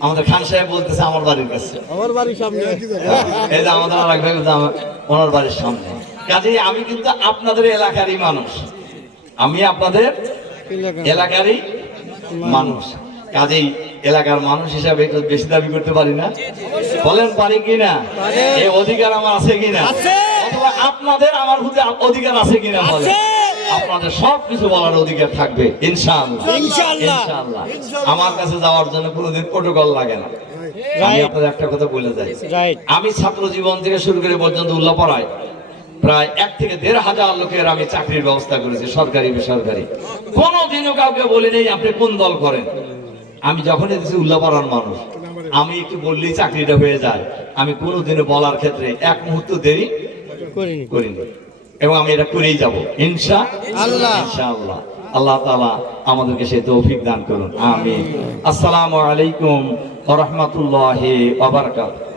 আমাদের খান সাহেব বলতেছে আমার বাড়ির কাছে, আমার বাড়ির সামনে। এই যে আমাদের আরেক ভাই ওনার বাড়ির সামনে। কাজেই আমি কিন্তু আপনাদের এলাকারই মানুষ, আমি আপনাদের এলাকারই মানুষ। কাজেই এলাকার মানুষ হিসাবে একটু বেশি দাবি করতে পারি না? বলেন পারি কিনা? এই অধিকার আমার আছে কিনা? অথবা আপনাদের আমার প্রতি অধিকার আছে কিনা? বলেন। আপনাদের সবকিছু বলার অধিকার থাকবে ইনশাআল্লাহ। ইনশাআল্লাহ। আমার কাছে যাওয়ার জন্য কোনোদিন প্রটোকল লাগে না। আমি আপনাদের একটা কথা বলে যাই, আমি ছাত্র জীবন থেকে শুরু করে পর্যন্ত উল্লাপাড়ায় প্রায় 1 থেকে 1.5 হাজার লোকের আমি চাকরির ব্যবস্থা করেছি, সরকারি বেসরকারি। কোনোদিনও কাউকে বলি নেই আপনি কোন দল করেন। আমি যখন দেখছি উল্লাপাড়ার মানুষ, আমি একটু বললেই চাকরিটা হয়ে যায়, আমি কোনোদিনও বলার ক্ষেত্রে 1 মুহূর্ত দেরি করিনি, এবং আমি এটা করেই যাব ইনশাআল্লাহ। ইনশাআল্লাহ। আল্লাহ তাআলা আমাদেরকে সেই তৌফিক দান করুন। আমিন। আসসালামু আলাইকুম ওয়া রাহমাতুল্লাহি ওয়া বারাকাতুহু।